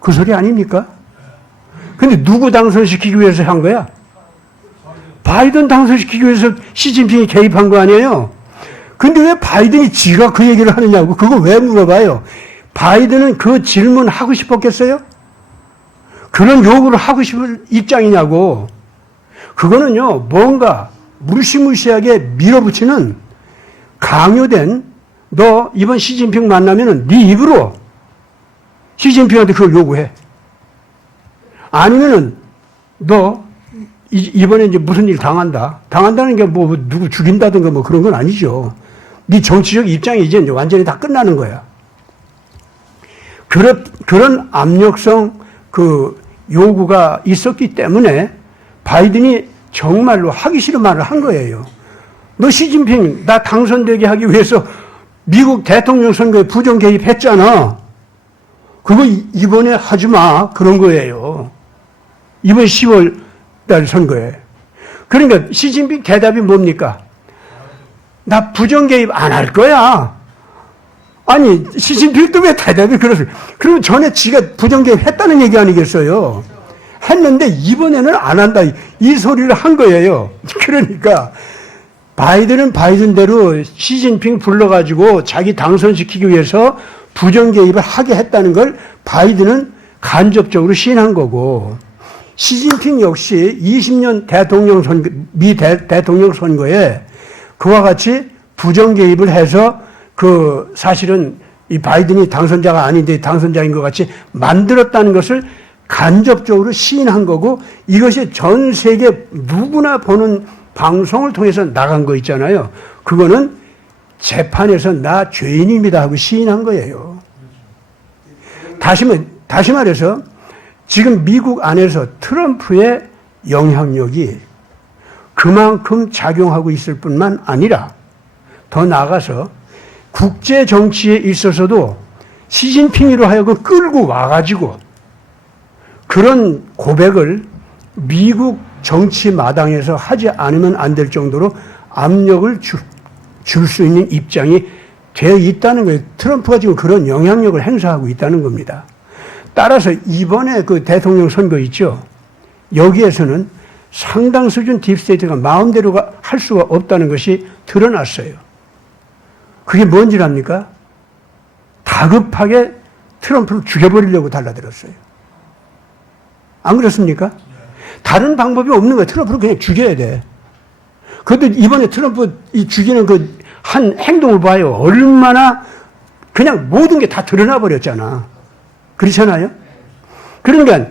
그 소리 아닙니까? 근데 누구 당선시키기 위해서 한 거야? 바이든 당선시키기 위해서 시진핑이 개입한 거 아니에요? 근데 왜 바이든이 지가 그 얘기를 하느냐고 그거 왜 물어봐요? 바이든은 그 질문 하고 싶었겠어요? 그런 요구를 하고 싶은 입장이냐고. 그거는요 뭔가 무시무시하게 밀어붙이는 강요된 너 이번 시진핑 만나면은 네 입으로 시진핑한테 그걸 요구해. 아니면은 너 이번에 이제 무슨 일 당한다. 당한다는 게 뭐 누구 죽인다든가 뭐 그런 건 아니죠. 네 정치적 입장이 이제 완전히 다 끝나는 거야. 그런 압력성 그 요구가 있었기 때문에 바이든이 정말로 하기 싫은 말을 한 거예요. 너 시진핑 나 당선되게 하기 위해서 미국 대통령 선거에 부정 개입했잖아. 그거 이번에 하지 마. 그런 거예요. 이번 10월 달 선거에. 그러니까 시진핑 대답이 뭡니까? 나 부정 개입 안 할 거야. 아니 시진핑도 왜 대답이 그러세요? 그러면 전에 지가 부정 개입했다는 얘기 아니겠어요? 했는데 이번에는 안 한다. 이 소리를 한 거예요. 그러니까 바이든은 바이든대로 시진핑 불러가지고 자기 당선시키기 위해서 부정 개입을 하게 했다는 걸 바이든은 간접적으로 시인한 거고 시진핑 역시 20년 대통령 선거, 미 대통령 선거에 그와 같이 부정 개입을 해서 그 사실은 이 바이든이 당선자가 아닌데 당선자인 것 같이 만들었다는 것을 간접적으로 시인한 거고 이것이 전 세계 누구나 보는 방송을 통해서 나간 거 있잖아요. 그거는 재판에서 나 죄인입니다 하고 시인한 거예요. 다시 말해서 지금 미국 안에서 트럼프의 영향력이 그만큼 작용하고 있을 뿐만 아니라 더 나아가서 국제 정치에 있어서도 시진핑으로 하여금 끌고 와가지고 그런 고백을 미국 정치 마당에서 하지 않으면 안 될 정도로 압력을 줄 수 있는 입장이 되어 있다는 거예요. 트럼프가 지금 그런 영향력을 행사하고 있다는 겁니다. 따라서 이번에 그 대통령 선거 있죠. 여기에서는 상당 수준 딥스테이트가 마음대로 할 수가 없다는 것이 드러났어요. 그게 뭔지 압니까? 다급하게 트럼프를 죽여버리려고 달라들었어요. 안 그렇습니까? 다른 방법이 없는 거예요. 트럼프를 그냥 죽여야 돼. 그것도 이번에 트럼프 이 죽이는 그 한 행동을 봐요. 얼마나 그냥 모든 게 다 드러나 버렸잖아. 그렇잖아요? 그러니까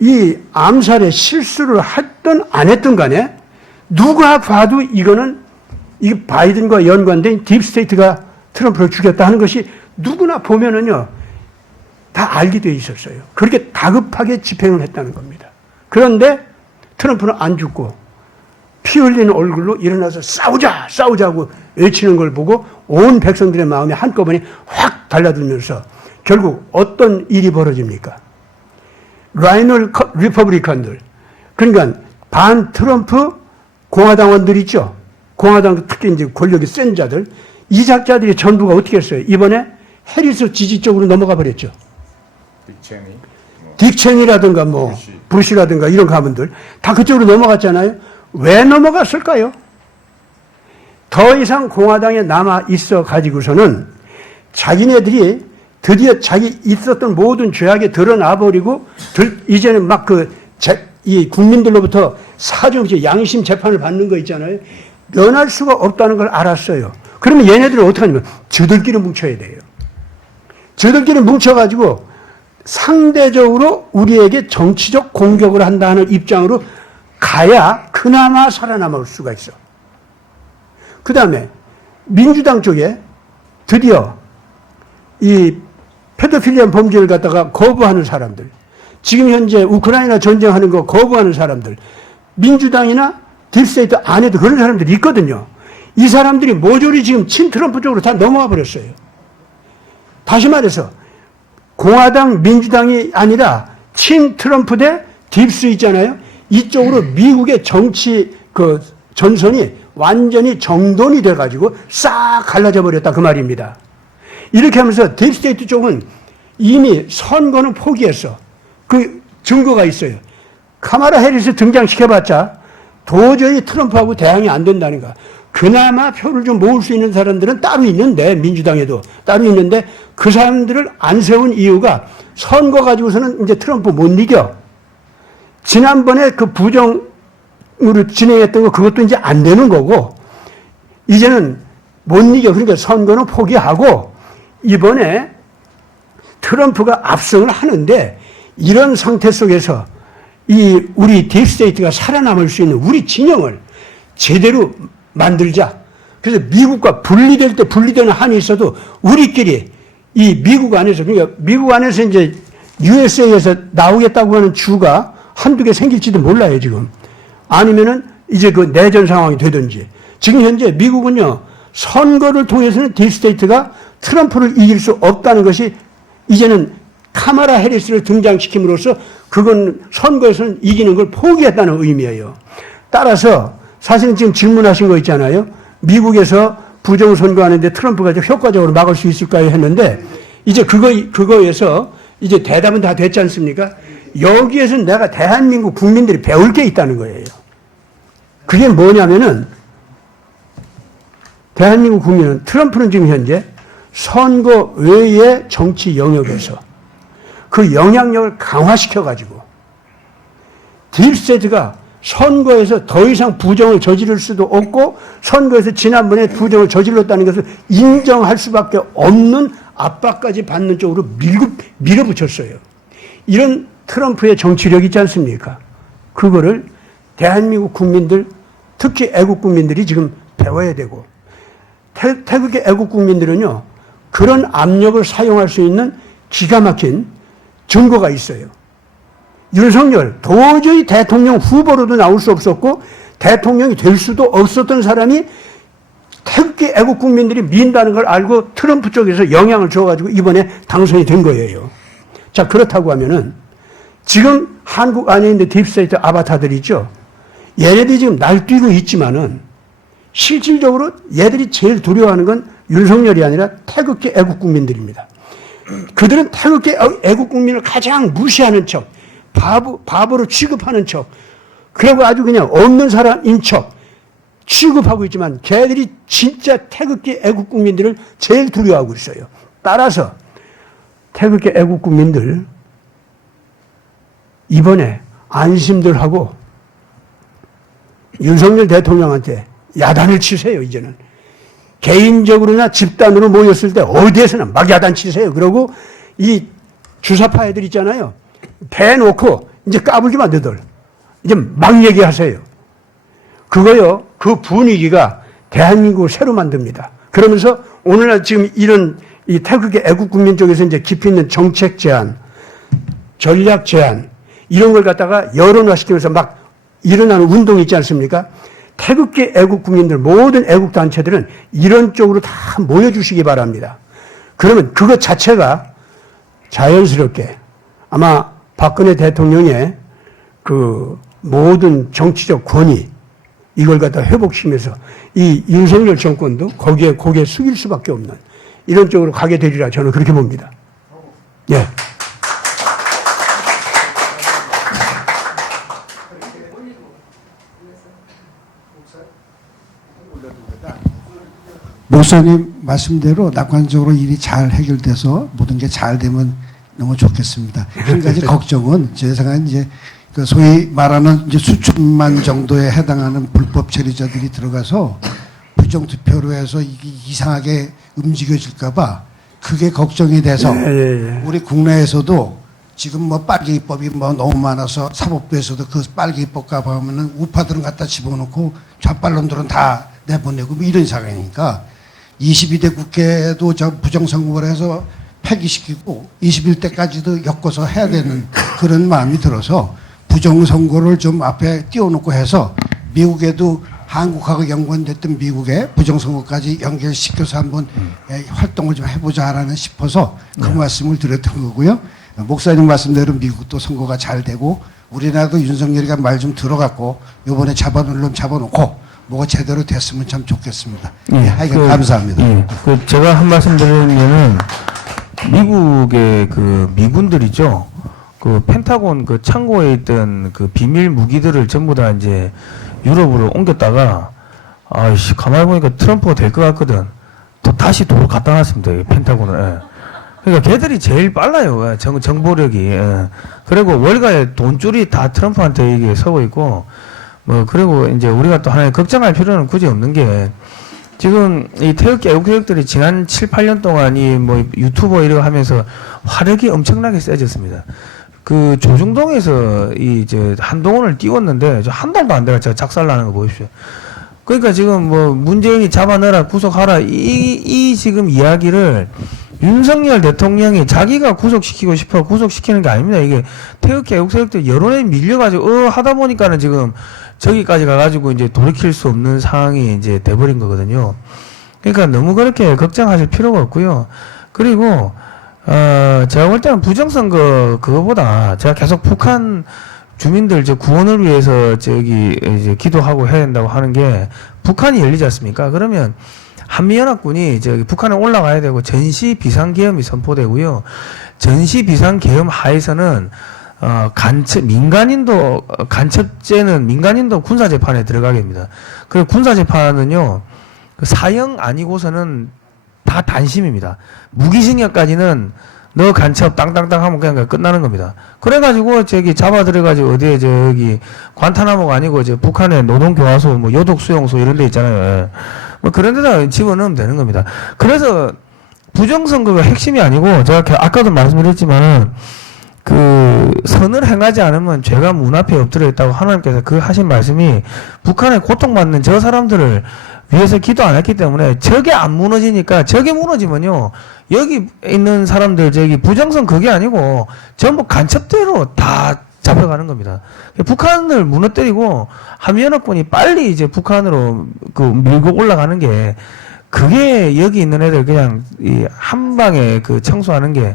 이 암살에 실수를 했든 안 했든 간에 누가 봐도 이거는 이 바이든과 연관된 딥스테이트가 트럼프를 죽였다 하는 것이 누구나 보면은요, 다 알게 돼 있었어요. 그렇게 다급하게 집행을 했다는 겁니다. 그런데 트럼프는 안 죽고 피 흘리는 얼굴로 일어나서 싸우자고 외치는 걸 보고 온 백성들의 마음이 한꺼번에 확 달라들면서 결국 어떤 일이 벌어집니까? 라이널 리퍼블리칸들, 그러니까 반 트럼프 공화당원들 있죠. 공화당 특히 이제 권력이 센 자들, 이 작자들이 전부가 어떻게 했어요? 이번에 해리스 지지 쪽으로 넘어가 버렸죠. 딕 체니라든가 뭐 부시라든가 이런 가문들 다 그쪽으로 넘어갔잖아요. 왜 넘어갔을까요? 더 이상 공화당에 남아 있어 가지고서는 자기네들이 드디어 자기 있었던 모든 죄악이 드러나 버리고 이제는 막 이 국민들로부터 사정없이 양심 재판을 받는 거 있잖아요. 면할 수가 없다는 걸 알았어요. 그러면 얘네들은 어떻게 하냐면 저들끼리 뭉쳐야 돼요. 저들끼리 뭉쳐가지고 상대적으로 우리에게 정치적 공격을 한다는 입장으로 가야 그나마 살아남을 수가 있어. 그 다음에 민주당 쪽에 드디어 이 페도필리안 범죄를 갖다가 거부하는 사람들, 지금 현재 우크라이나 전쟁하는 거 거부하는 사람들, 민주당이나 딥스테이트 안에도 그런 사람들이 있거든요. 이 사람들이 모조리 지금 친트럼프 쪽으로 다 넘어가 버렸어요. 다시 말해서 공화당, 민주당이 아니라 친트럼프 대 딥스 있잖아요. 이쪽으로 미국의 정치 전선이 완전히 정돈이 돼가지고 싹 갈라져 버렸다 그 말입니다. 이렇게 하면서 딥스테이트 쪽은 이미 선거는 포기했어. 그 증거가 있어요. 카마라 해리스 등장시켜봤자 도저히 트럼프하고 대항이 안 된다는 거야. 그나마 표를 좀 모을 수 있는 사람들은 따로 있는데, 민주당에도 따로 있는데 그 사람들을 안 세운 이유가 선거 가지고서는 이제 트럼프 못 이겨. 지난번에 그 부정으로 진행했던 거 그것도 이제 안 되는 거고 이제는 못 이겨. 그러니까 선거는 포기하고 이번에 트럼프가 압승을 하는데 이런 상태 속에서 이 우리 딥스테이트가 살아남을 수 있는 우리 진영을 제대로 만들자. 그래서 미국과 분리될 때 분리되는 한이 있어도 우리끼리 이 미국 안에서, 그러니까 미국 안에서 이제 USA에서 나오겠다고 하는 주가 한두 개 생길지도 몰라요, 지금. 아니면은 이제 그 내전 상황이 되든지. 지금 현재 미국은요, 선거를 통해서는 딥스테이트가 트럼프를 이길 수 없다는 것이 이제는 카마라 해리스를 등장시킴으로써 그건 선거에서는 이기는 걸 포기했다는 의미예요. 따라서 사실은 지금 질문하신 거 있잖아요. 미국에서 부정선거하는데 트럼프가 효과적으로 막을 수 있을까요? 했는데 이제 그거에서 이제 대답은 다 됐지 않습니까? 여기에서 내가 대한민국 국민들이 배울 게 있다는 거예요. 그게 뭐냐면은 대한민국 국민은 트럼프는 지금 현재 선거 외의 정치 영역에서 그 영향력을 강화시켜가지고 딥스테이트가 선거에서 더 이상 부정을 저지를 수도 없고 선거에서 지난번에 부정을 저질렀다는 것을 인정할 수밖에 없는 압박까지 받는 쪽으로 밀어붙였어요. 이런 트럼프의 정치력 있지 않습니까? 그거를 대한민국 국민들, 특히 애국 국민들이 지금 배워야 되고 태극의 애국 국민들은요, 그런 압력을 사용할 수 있는 기가 막힌 증거가 있어요. 윤석열, 도저히 대통령 후보로도 나올 수 없었고 대통령이 될 수도 없었던 사람이 태극기 애국 국민들이 민다는 걸 알고 트럼프 쪽에서 영향을 줘가지고 이번에 당선이 된 거예요. 자, 그렇다고 하면은 지금 한국 안에 있는 딥스테이트 아바타들이 있죠. 얘네들이 지금 날뛰고 있지만은 실질적으로 얘들이 제일 두려워하는 건 윤석열이 아니라 태극기 애국 국민들입니다. 그들은 태극기 애국 국민을 가장 무시하는 척, 바보로 취급하는 척, 그리고 아주 그냥 없는 사람인 척 취급하고 있지만 걔들이 진짜 태극기 애국 국민들을 제일 두려워하고 있어요. 따라서 태극기 애국 국민들 이번에 안심들 하고 윤석열 대통령한테 야단을 치세요. 이제는 개인적으로나 집단으로 모였을 때 어디에서나 막 야단 치세요. 그러고 이 주사파 애들 있잖아요. 배 놓고 이제 까불기만 너들 이제 막 얘기하세요. 그거요. 그 분위기가 대한민국을 새로 만듭니다. 그러면서 오늘날 지금 이런 이 태극기 애국 국민 쪽에서 이제 깊이 있는 정책 제안, 전략 제안 이런 걸 갖다가 여론화시키면서 막 일어나는 운동이 있지 않습니까? 태극기 애국 국민들 모든 애국 단체들은 이런 쪽으로 다 모여주시기 바랍니다. 그러면 그것 자체가 자연스럽게 아마 박근혜 대통령의 그 모든 정치적 권위 이걸 갖다 회복시키면서 이 윤석열 정권도 거기에 고개 숙일 수밖에 없는 이런 쪽으로 가게 되리라 저는 그렇게 봅니다. 예. 목사님 말씀대로 낙관적으로 일이 잘 해결돼서 모든 게 잘 되면 너무 좋겠습니다. 한 가지 걱정은 제 생각엔 이제 그 소위 말하는 이제 수천만 정도에 해당하는 불법 체류자들이 들어가서 부정투표로 해서 이게 이상하게 움직여질까봐 그게 걱정이 돼서 우리 국내에서도 지금 뭐 빨개 입법이 뭐 너무 많아서 사법부에서도 그 빨개 입법가 보면은 우파들은 갖다 집어넣고 좌빨론들은 다 내보내고 뭐 이런 상황이니까 22대 국회도 저 부정선거를 해서 폐기시키고 21대까지도 엮어서 해야 되는 그런 마음이 들어서 부정선거를 좀 앞에 띄워놓고 해서 미국에도 한국하고 연관됐던 미국의 부정선거까지 연결시켜서 한번 활동을 좀 해보자라는 싶어서 그 말씀을 드렸던 거고요. 목사님 말씀대로 미국도 선거가 잘 되고 우리나라도 윤석열이가 말 좀 들어갔고 이번에 잡아놓을 놈 잡아놓고 뭐가 제대로 됐으면 참 좋겠습니다. 하여간 감사합니다. 그 제가 한 말씀 드리면은 미국의 그 미군들이죠. 그 펜타곤 그 창고에 있던 그 비밀 무기들을 전부 다 이제 유럽으로 옮겼다가 아이씨 가만히 보니까 트럼프가 될 것 같거든. 또 다시 도로 갖다 놨습니다. 이 펜타곤을. 예. 그러니까 걔들이 제일 빨라요. 예. 정보력이. 예. 그리고 월가의 돈줄이 다 트럼프한테 이게 서고 있고 뭐 그리고 이제 우리가 또 하나 걱정할 필요는 굳이 없는 게 지금 이 태극기 애국교육들이 지난 7, 8년 동안 이 뭐 유튜버 이런 거 하면서 화력이 엄청나게 세졌습니다. 그 조중동에서 이제 한동훈을 띄웠는데 저 한 달도 안 돼가 제가 작살나는 거 보십시오. 그러니까 지금 뭐 문재인이 잡아넣어라 구속하라 이 지금 이야기를 윤석열 대통령이 자기가 구속시키고 싶어 구속시키는 게 아닙니다. 이게 태극기 애국세력들 여론에 밀려가지고 하다 보니까는 지금 저기까지 가가지고 이제 돌이킬 수 없는 상황이 이제 돼버린 거거든요. 그러니까 너무 그렇게 걱정하실 필요가 없고요. 그리고 제가 볼 때는 부정선거 그거보다 제가 계속 북한 주민들 구원을 위해서 이제 기도하고 해야 된다고 하는 게 북한이 열리지 않습니까? 그러면 한미연합군이 북한에 올라가야 되고 전시 비상계엄이 선포되고요. 전시 비상계엄 하에서는 간첩죄는 민간인도 군사재판에 들어가게 됩니다. 그 군사재판은요, 사형 아니고서는 다 단심입니다. 무기징역까지는 너 간첩 땅땅땅 하면 그냥 끝나는 겁니다. 그래가지고 잡아들여가지고 어디에 관타나모가 아니고 북한의 노동교화소 뭐 요독수용소 이런 데 있잖아요. 예. 뭐 그런 데다 집어넣으면 되는 겁니다. 그래서 부정선거가 핵심이 아니고 제가 아까도 말씀드렸지만은 그 선을 행하지 않으면 죄가 문 앞에 엎드려 있다고 하나님께서 그 하신 말씀이 북한에 고통받는 저 사람들을 위해서 기도 안 했기 때문에 저게 안 무너지니까 저게 무너지면요 여기 있는 사람들 부정선 그게 아니고 전부 간첩대로 다 잡혀가는 겁니다. 북한을 무너뜨리고 한미연합군이 빨리 이제 북한으로 밀고 올라가는 게 그게 여기 있는 애들 그냥 한 방에 청소하는 게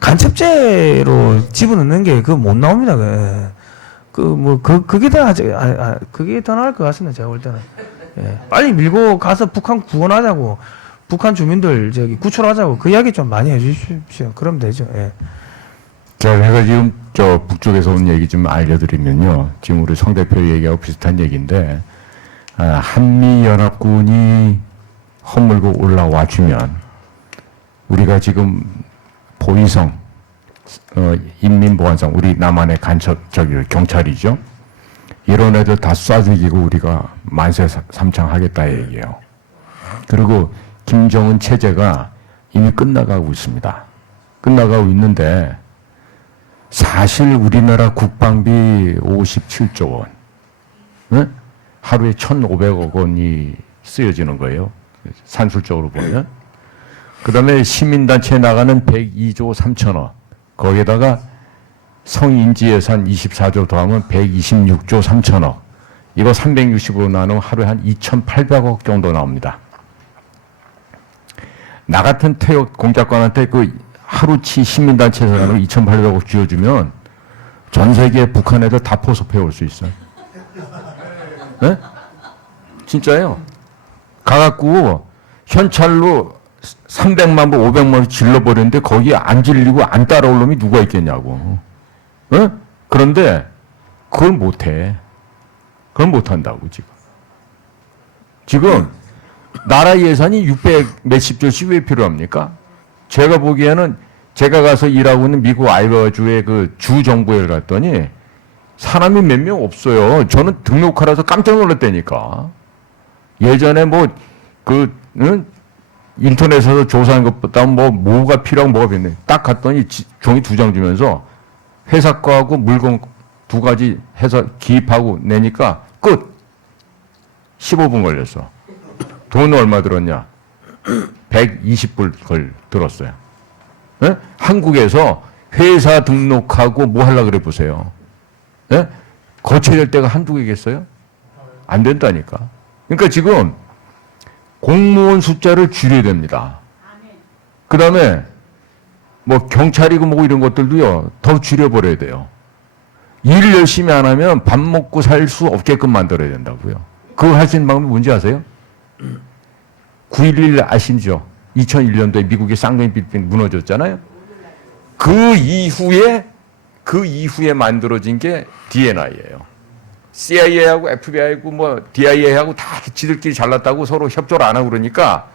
간첩죄로 집어넣는 게 그거 못 나옵니다. 그게 더 나을 것 같습니다. 제가 볼 때는. 예. 빨리 밀고 가서 북한 구원하자고, 북한 주민들 구출하자고 그 이야기 좀 많이 해주십시오. 그럼 되죠. 예. 제가 지금 북쪽에서 온 얘기 좀 알려드리면요. 지금 우리 성 대표 얘기하고 비슷한 얘기인데, 한미연합군이 허물고 올라와 주면 우리가 지금 보위성, 인민보안성, 우리 남한의 경찰이죠. 이런 애들 다 쏴 죽이고 우리가 만세 삼창하겠다 얘기예요. 그리고 김정은 체제가 이미 끝나가고 있습니다. 끝나가고 있는데 사실 우리나라 국방비 57조 원, 네? 하루에 1,500억 원이 쓰여지는 거예요. 산술적으로 보면. 그 다음에 시민단체에 나가는 102조 3천억, 거기에다가 성인지 예산 24조 더하면 126조 3천억, 이거 365로 나누면 하루에 한 2,800억 정도 나옵니다. 나 같은 퇴역 공작관한테 그 하루치 시민단체에서 나누고 2,800억 쥐어주면 전 세계 북한 애들 다 포섭해 올 수 있어요. 네? 진짜예요. 가갖고 현찰로 300만 부, 500만 부 질러버렸는데 거기에 안 질리고 안 따라올 놈이 누가 있겠냐고. 네? 그런데 그걸 못해. 그걸 못한다고 지금. 지금 나라 예산이 600 몇십 조씩 왜 필요합니까? 제가 보기에는 제가 가서 일하고 있는 미국 아이오와주의 그 주 정부에 갔더니 사람이 몇 명 없어요. 저는 등록하라서 깜짝 놀랐다니까. 예전에 인터넷에서 조사한 것보다 뭐가 필요하고 뭐가 필요해. 딱 갔더니 종이 2장 주면서 회사 거하고 물건 2가지 해서 기입하고 내니까 끝. 15분 걸렸어. 돈 얼마 들었냐? 120불 들었어요. 네? 한국에서 회사 등록하고 뭐 하려고 그래 보세요. 네? 거쳐야 될 때가 한두 개겠어요? 안 된다니까. 그러니까 지금 공무원 숫자를 줄여야 됩니다. 그 다음에 뭐 경찰이고 뭐고 이런 것들도요, 더 줄여버려야 돼요. 일 열심히 안 하면 밥 먹고 살 수 없게끔 만들어야 된다고요. 그거 할 수 있는 방법이 뭔지 아세요? 9.11 아시죠? 2001년도에 미국의 쌍둥이 빌딩 무너졌잖아요. 그 이후에 만들어진 게 DNI예요. CIA하고 FBI하고 뭐 DIA하고 다 지들끼리 잘났다고 서로 협조를 안 하고 그러니까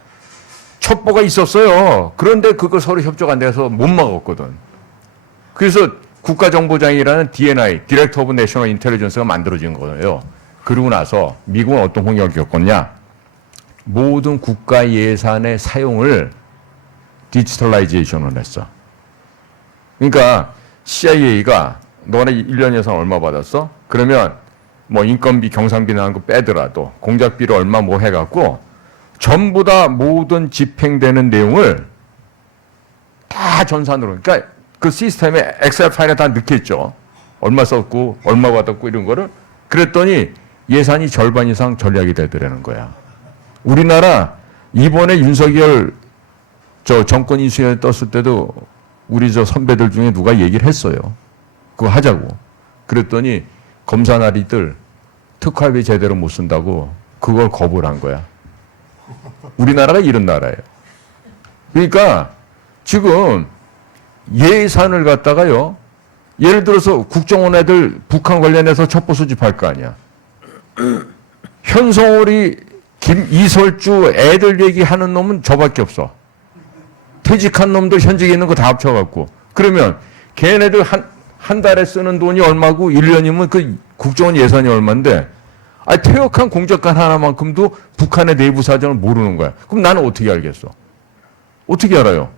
첩보가 있었어요. 그런데 그거 서로 협조가 안 돼서 못 막았거든. 그래서 국가정보장이라는 DNI, Director of National Intelligence가 만들어진 거예요. 그러고 나서 미국은 어떤 공약을 겪었냐? 모든 국가 예산의 사용을 디지털라이제이션을 했어. 그러니까 CIA가 너네 1년 예산 얼마 받았어? 그러면 뭐 인건비, 경상비 나는 거 빼더라도 공작비를 얼마 뭐 해갖고 전부 다 모든 집행되는 내용을 다 전산으로, 그러니까 그 시스템에 엑셀 파일에 다 넣겠죠. 얼마 썼고 얼마 받았고 이런 거를. 그랬더니 예산이 절반 이상 절약이 되더라는 거야. 우리나라 이번에 윤석열 정권 인수위원회 떴을 때도 우리 선배들 중에 누가 얘기를 했어요. 그거 하자고. 그랬더니 검사 나리들 특활비 제대로 못 쓴다고 그걸 거부를 한 거야. 우리나라가 이런 나라예요. 그러니까 지금 예산을 갖다가요, 예를 들어서 국정원 애들 북한 관련해서 첩보 수집할 거 아니야. 현성월이 이설주 애들 얘기하는 놈은 저밖에 없어. 퇴직한 놈들 현직에 있는 거 다 합쳐갖고. 그러면 걔네들 한 달에 쓰는 돈이 얼마고 1년이면 그 국정원 예산이 얼마인데, 퇴역한 공작관 하나만큼도 북한의 내부 사정을 모르는 거야. 그럼 나는 어떻게 알겠어? 어떻게 알아요?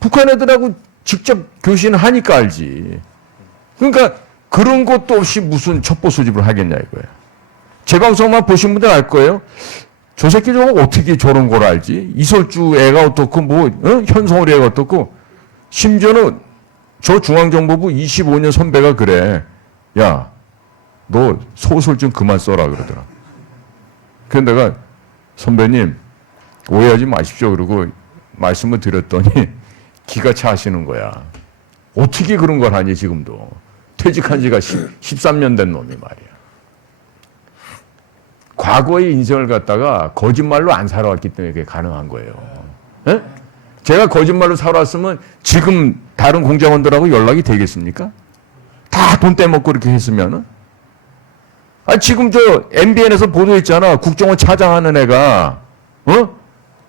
북한 애들하고 직접 교신을 하니까 알지. 그러니까 그런 것도 없이 무슨 첩보 수집을 하겠냐 이거예요. 제 방송만 보신 분들 알 거예요. 저 새끼 저거 어떻게 저런 걸 알지? 이설주 애가 어떻고 현성월이 애가 어떻고, 심지어는 저 중앙정보부 25년 선배가 그래. 야, 너 소설 좀 그만 써라 그러더라. 그래서 내가 선배님 오해하지 마십시오 그러고 말씀을 드렸더니 기가 차시는 거야. 어떻게 그런 걸 하니 지금도. 퇴직한 지가 13년 된 놈이 말이야. 과거의 인생을 갖다가 거짓말로 안 살아왔기 때문에 그게 가능한 거예요. 에? 제가 거짓말로 살아왔으면 지금 다른 공작원들하고 연락이 되겠습니까? 다 돈 떼먹고 이렇게 했으면은. 지금 저 MBN에서 보도했잖아. 국정원 차장하는 애가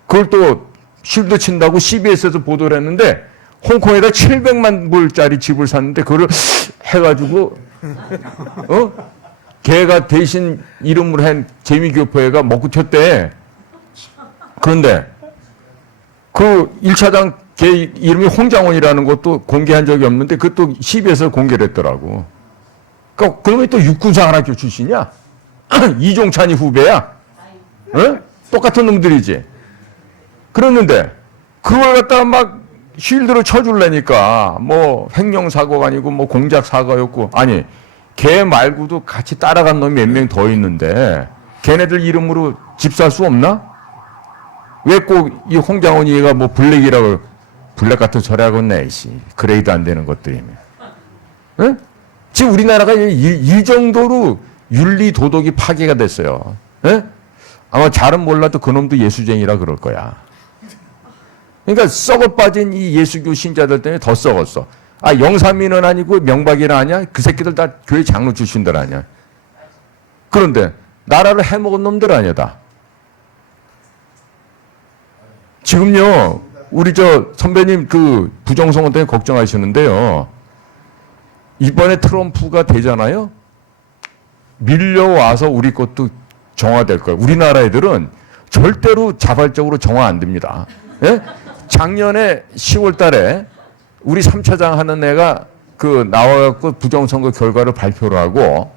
그걸 또 실드 친다고 CBS에서 보도를 했는데 홍콩에다 700만 불짜리 집을 샀는데 그걸 해가지고 걔가 대신 이름으로 한 재미교포회가 먹고 튀었대. 그런데 그 1차장 걔 이름이 홍장원이라는 것도 공개한 적이 없는데 그것도 CBS에서 공개를 했더라고. 그러니까 그놈이 또 육군사관학교 출신이야. 이종찬이 후배야. 똑같은 놈들이지. 그랬는데 그걸 갖다가 막 쉴드로 쳐줄래니까 뭐 횡령사고가 아니고 뭐 공작사고였고 아니 걔 말고도 같이 따라간 놈이 몇 명 더 있는데 걔네들 이름으로 집 살 수 없나? 왜 꼭 이 홍장원이 얘가 뭐 블랙이라고 블랙 같은 소리 하고 내 씨 그레이드 안 되는 것들이며 응? 지금 우리나라가 이 정도로 윤리 도덕이 파괴가 됐어요. 응? 아마 잘은 몰라도 그놈도 예수쟁이라 그럴 거야. 그러니까 썩어 빠진 이 예수교 신자들 때문에 더 썩었어. 아, 영삼이는 아니고 명박이는 아니야? 그 새끼들 다 교회 장로 출신들 아니야? 그런데 나라를 해먹은 놈들 아니야 다. 지금요 우리 저 선배님 그 부정선거 때문에 걱정하시는데요. 이번에 트럼프가 되잖아요. 밀려와서 우리 것도 정화될 거예요. 우리나라 애들은 절대로 자발적으로 정화 안 됩니다. 예? 작년에 10월 달에 우리 3차장 하는 애가 그 나와갖고 부정선거 결과를 발표를 하고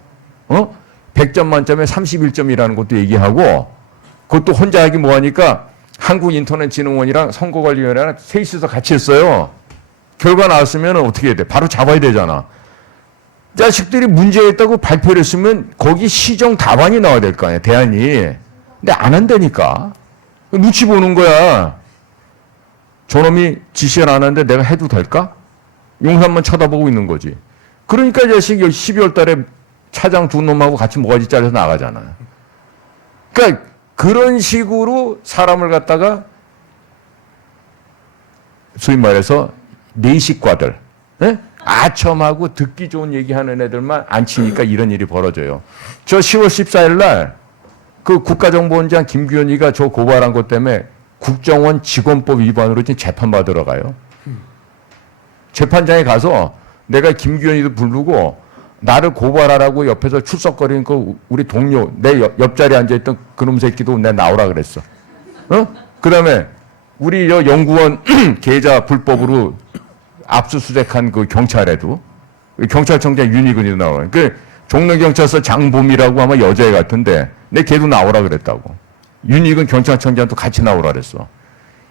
100점 만점에 31점이라는 것도 얘기하고 그것도 혼자 하기 뭐하니까 한국인터넷진흥원이랑 선거관리위원회랑 셋이서 같이 했어요. 결과 나왔으면 어떻게 해야 돼? 바로 잡아야 되잖아. 자식들이 문제가 있다고 발표를 했으면 거기 시정 답안이 나와야 될 거 아니야, 대안이. 근데 안 한다니까. 눈치 보는 거야. 저놈이 지시를 안 하는데 내가 해도 될까? 용산만 쳐다보고 있는 거지. 그러니까 이 자식 12월 달에 차장 두 놈하고 같이 모가지 잘라서 나가잖아. 그러니까 그런 식으로 사람을 갖다가 소위 말해서 내식과들, 예? 아첨하고 듣기 좋은 얘기하는 애들만 안 치니까 이런 일이 벌어져요. 저 10월 14일 날 그 국가정보원장 김규현이가 저 고발한 것 때문에 국정원 직원법 위반으로 지금 재판받으러 가요. 재판장에 가서 내가 김규현이도 부르고 나를 고발하라고 옆에서 출석거리니까 우리 동료, 내 옆자리에 앉아있던 그놈 새끼도 내 나오라 그랬어. 그 다음에 우리 연구원 계좌 불법으로 압수수색한 그 경찰에도 경찰청장 윤희근이도 나와요. 그 종로경찰서 장봄이라고 아마 여자애 같은데 내 걔도 나오라 그랬다고. 윤희근 경찰청장도 같이 나오라 그랬어.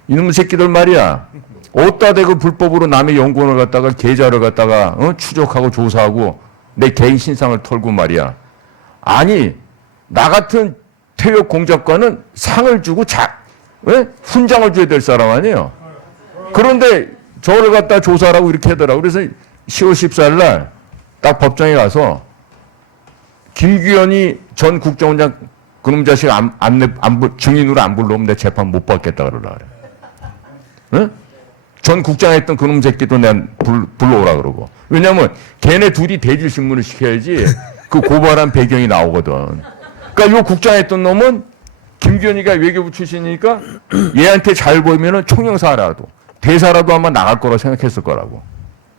이놈의 새끼들 말이야. 어디다 대고 불법으로 남의 연구원을 갖다가 계좌를 갖다가 추적하고 조사하고 내 개인 신상을 털고 말이야. 아니 나 같은 퇴역 공작관은 상을 주고 훈장을 줘야 될 사람 아니에요. 그런데 저를 갖다 조사하라고 이렇게 하더라고. 그래서 10월 14일 날 딱 법정에 가서 김규현이 전 국정원장 그놈 자식 증인으로 안 불러오면 내 재판 못 받겠다 그러라 그래. 응? 전 국장 했던 그놈 새끼도 내가 불러오라 그러고. 왜냐면 걔네 둘이 대질 신문을 시켜야지 그 고발한 배경이 나오거든. 그러니까 요 국장 했던 놈은 김규현이가 외교부 출신이니까 얘한테 잘 보이면은 총영사라도 대사라도 아마 나갈 거라 생각했을 거라고.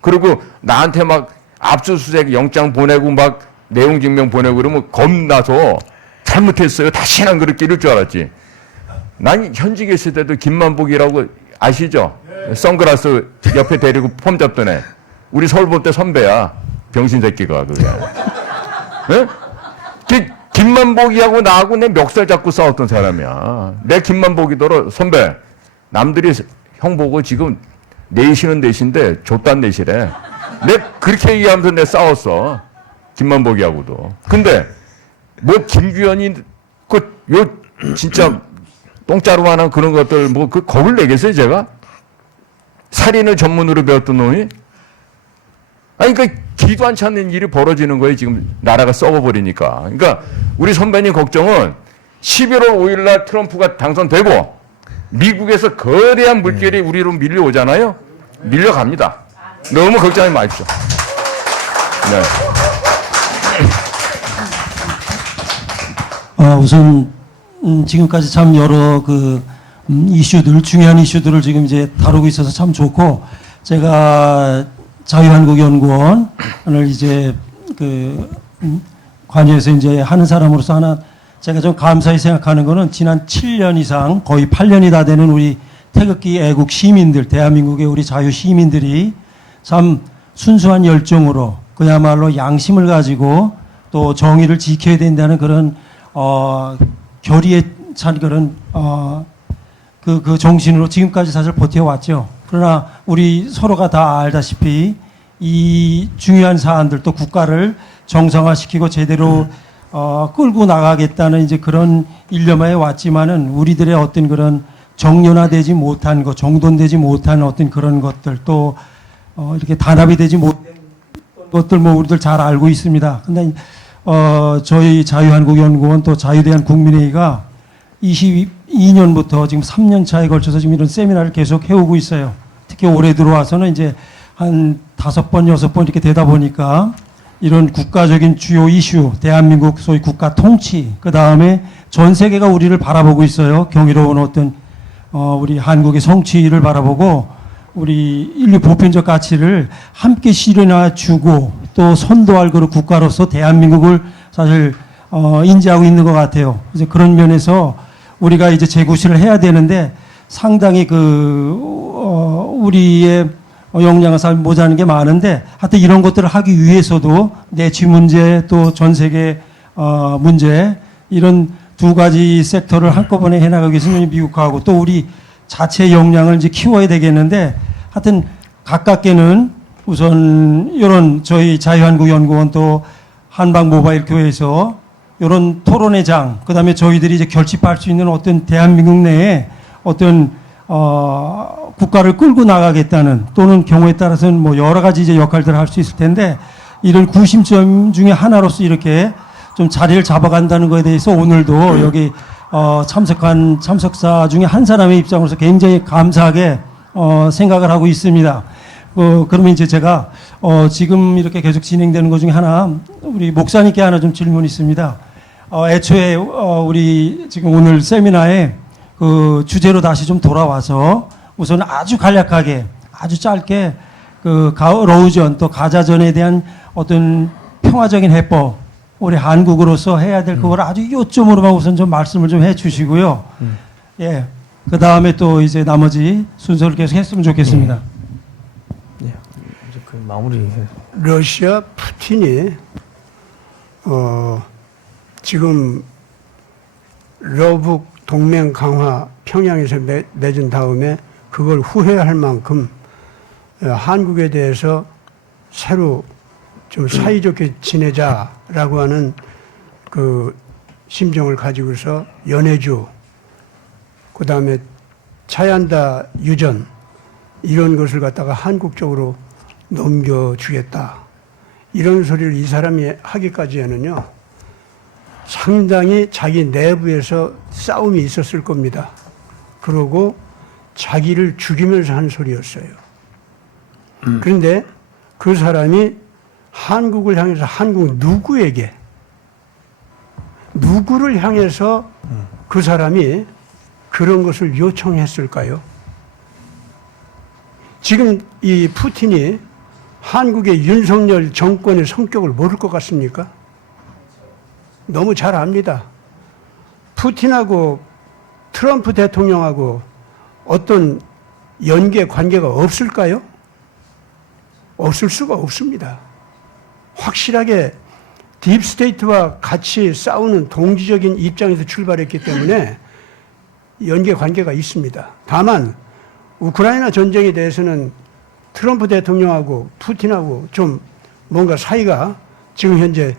그리고 나한테 막 압수수색 영장 보내고 막 내용 증명 보내고 그러면 겁나서 잘못했어요. 다시는 그렇게 이럴 줄 알았지. 난 현직에 있을 때도 김만복이라고 아시죠? 선글라스 옆에 데리고 폼 잡던 애. 우리 서울법대 선배야. 병신 새끼가 그게. 예? 김만복이하고 나하고 내 멱살 잡고 싸웠던 사람이야. 내 김만복이더러 선배. 남들이 형 보고 지금 내시는 내신데 좆단 내시래. 내 그렇게 얘기하면서 내 싸웠어. 김만복이하고도. 근데 뭐 김규현이 요 진짜 똥자루만한 그런 것들 뭐 그 겁을 내겠어요 제가? 살인을 전문으로 배웠던 놈이? 아니 그러니까 기도 안 찾는 일이 벌어지는 거예요 지금 나라가 썩어버리니까. 그러니까 우리 선배님 걱정은 11월 5일 날 트럼프가 당선되고 미국에서 거대한 물결이 우리로 밀려오잖아요. 밀려갑니다. 너무 걱정하지 마십시오. 네. 우선 지금까지 참 여러 그 이슈들 중요한 이슈들을 지금 이제 다루고 있어서 참 좋고 제가 자유한국연구원을 이제 관여해서 이제 하는 사람으로서 하나 제가 좀 감사히 생각하는 거는 지난 7년 이상 거의 8년이 다 되는 우리 태극기 애국 시민들, 대한민국의 우리 자유 시민들이 참 순수한 열정으로 그야말로 양심을 가지고 또 정의를 지켜야 된다는 그런 결의에 찬 그런 그 정신으로 지금까지 사실 버텨왔죠. 그러나 우리 서로가 다 알다시피 이 중요한 사안들 또 국가를 정상화시키고 제대로 끌고 나가겠다는 이제 그런 일념에 왔지만은 우리들의 어떤 그런 정연화되지 못한 것, 정돈되지 못한 어떤 그런 것들 또 이렇게 단합이 되지 못한 것들 뭐 우리들 잘 알고 있습니다. 근데 저희 자유한국연구원 또 자유대한국민회의가 22년부터 지금 3년 차에 걸쳐서 지금 이런 세미나를 계속 해오고 있어요. 특히 올해 들어와서는 이제 한 5번, 6번 이렇게 되다 보니까 이런 국가적인 주요 이슈, 대한민국 소위 국가 통치, 그 다음에 전 세계가 우리를 바라보고 있어요. 경이로운 어떤 우리 한국의 성취를 바라보고 우리 인류 보편적 가치를 함께 실현해 주고 또 선도할 그런 국가로서 대한민국을 사실 인지하고 있는 것 같아요. 이제 그런 면에서 우리가 이제 재구시를 해야 되는데 상당히 우리의 역량을 잘 모자라는 게 많은데 하여튼 이런 것들을 하기 위해서도 내취 문제 또 전 세계 문제 이런 두 가지 섹터를 한꺼번에 해나가기 위해서는 미국하고 또 우리 자체 역량을 이제 키워야 되겠는데 하여튼 가깝게는 우선 이런 저희 자유한국연구원 또 한방모바일교회에서 이런 토론회 장, 그 다음에 저희들이 이제 결집할 수 있는 어떤 대한민국 내에 어떤 국가를 끌고 나가겠다는 또는 경우에 따라서는 뭐 여러 가지 이제 역할들을 할 수 있을 텐데 이런 구심점 중에 하나로서 이렇게 좀 자리를 잡아간다는 것에 대해서 오늘도 여기 참석한 참석사 중에 한 사람의 입장으로서 굉장히 감사하게 생각을 하고 있습니다. 그러면 이제 제가 지금 이렇게 계속 진행되는 것 중에 하나 우리 목사님께 하나 좀 질문이 있습니다. 애초에 우리 지금 오늘 세미나에 그 주제로 다시 좀 돌아와서 우선 아주 간략하게 아주 짧게 그 러우전 또 가자전에 대한 어떤 평화적인 해법 우리 한국으로서 해야 될 그걸 아주 요점으로만 우선 좀 말씀을 좀 해주시고요. 예. 그 다음에 또 이제 나머지 순서를 계속 했으면 좋겠습니다. 네. 이제 그 마무리. 러시아 푸틴이 지금 러북 동맹 강화 평양에서 맺은 다음에 그걸 후회할 만큼 한국에 대해서 새로 좀 사이좋게 지내자라고 하는 그 심정을 가지고서 연해주, 그 다음에 차얀다 유전 이런 것을 갖다가 한국 쪽으로 넘겨주겠다. 이런 소리를 이 사람이 하기까지에는요, 상당히 자기 내부에서 싸움이 있었을 겁니다. 그러고 자기를 죽이면서 한 소리였어요. 그런데 그 사람이 한국을 향해서 한국 누구를 향해서 그 사람이 그런 것을 요청했을까요? 지금 이 푸틴이 한국의 윤석열 정권의 성격을 모를 것 같습니까? 너무 잘 압니다. 푸틴하고 트럼프 대통령하고 어떤 연계 관계가 없을까요? 없을 수가 없습니다. 확실하게 딥스테이트와 같이 싸우는 동지적인 입장에서 출발했기 때문에 연계 관계가 있습니다. 다만 우크라이나 전쟁에 대해서는 트럼프 대통령하고 푸틴하고 좀 뭔가 사이가 지금 현재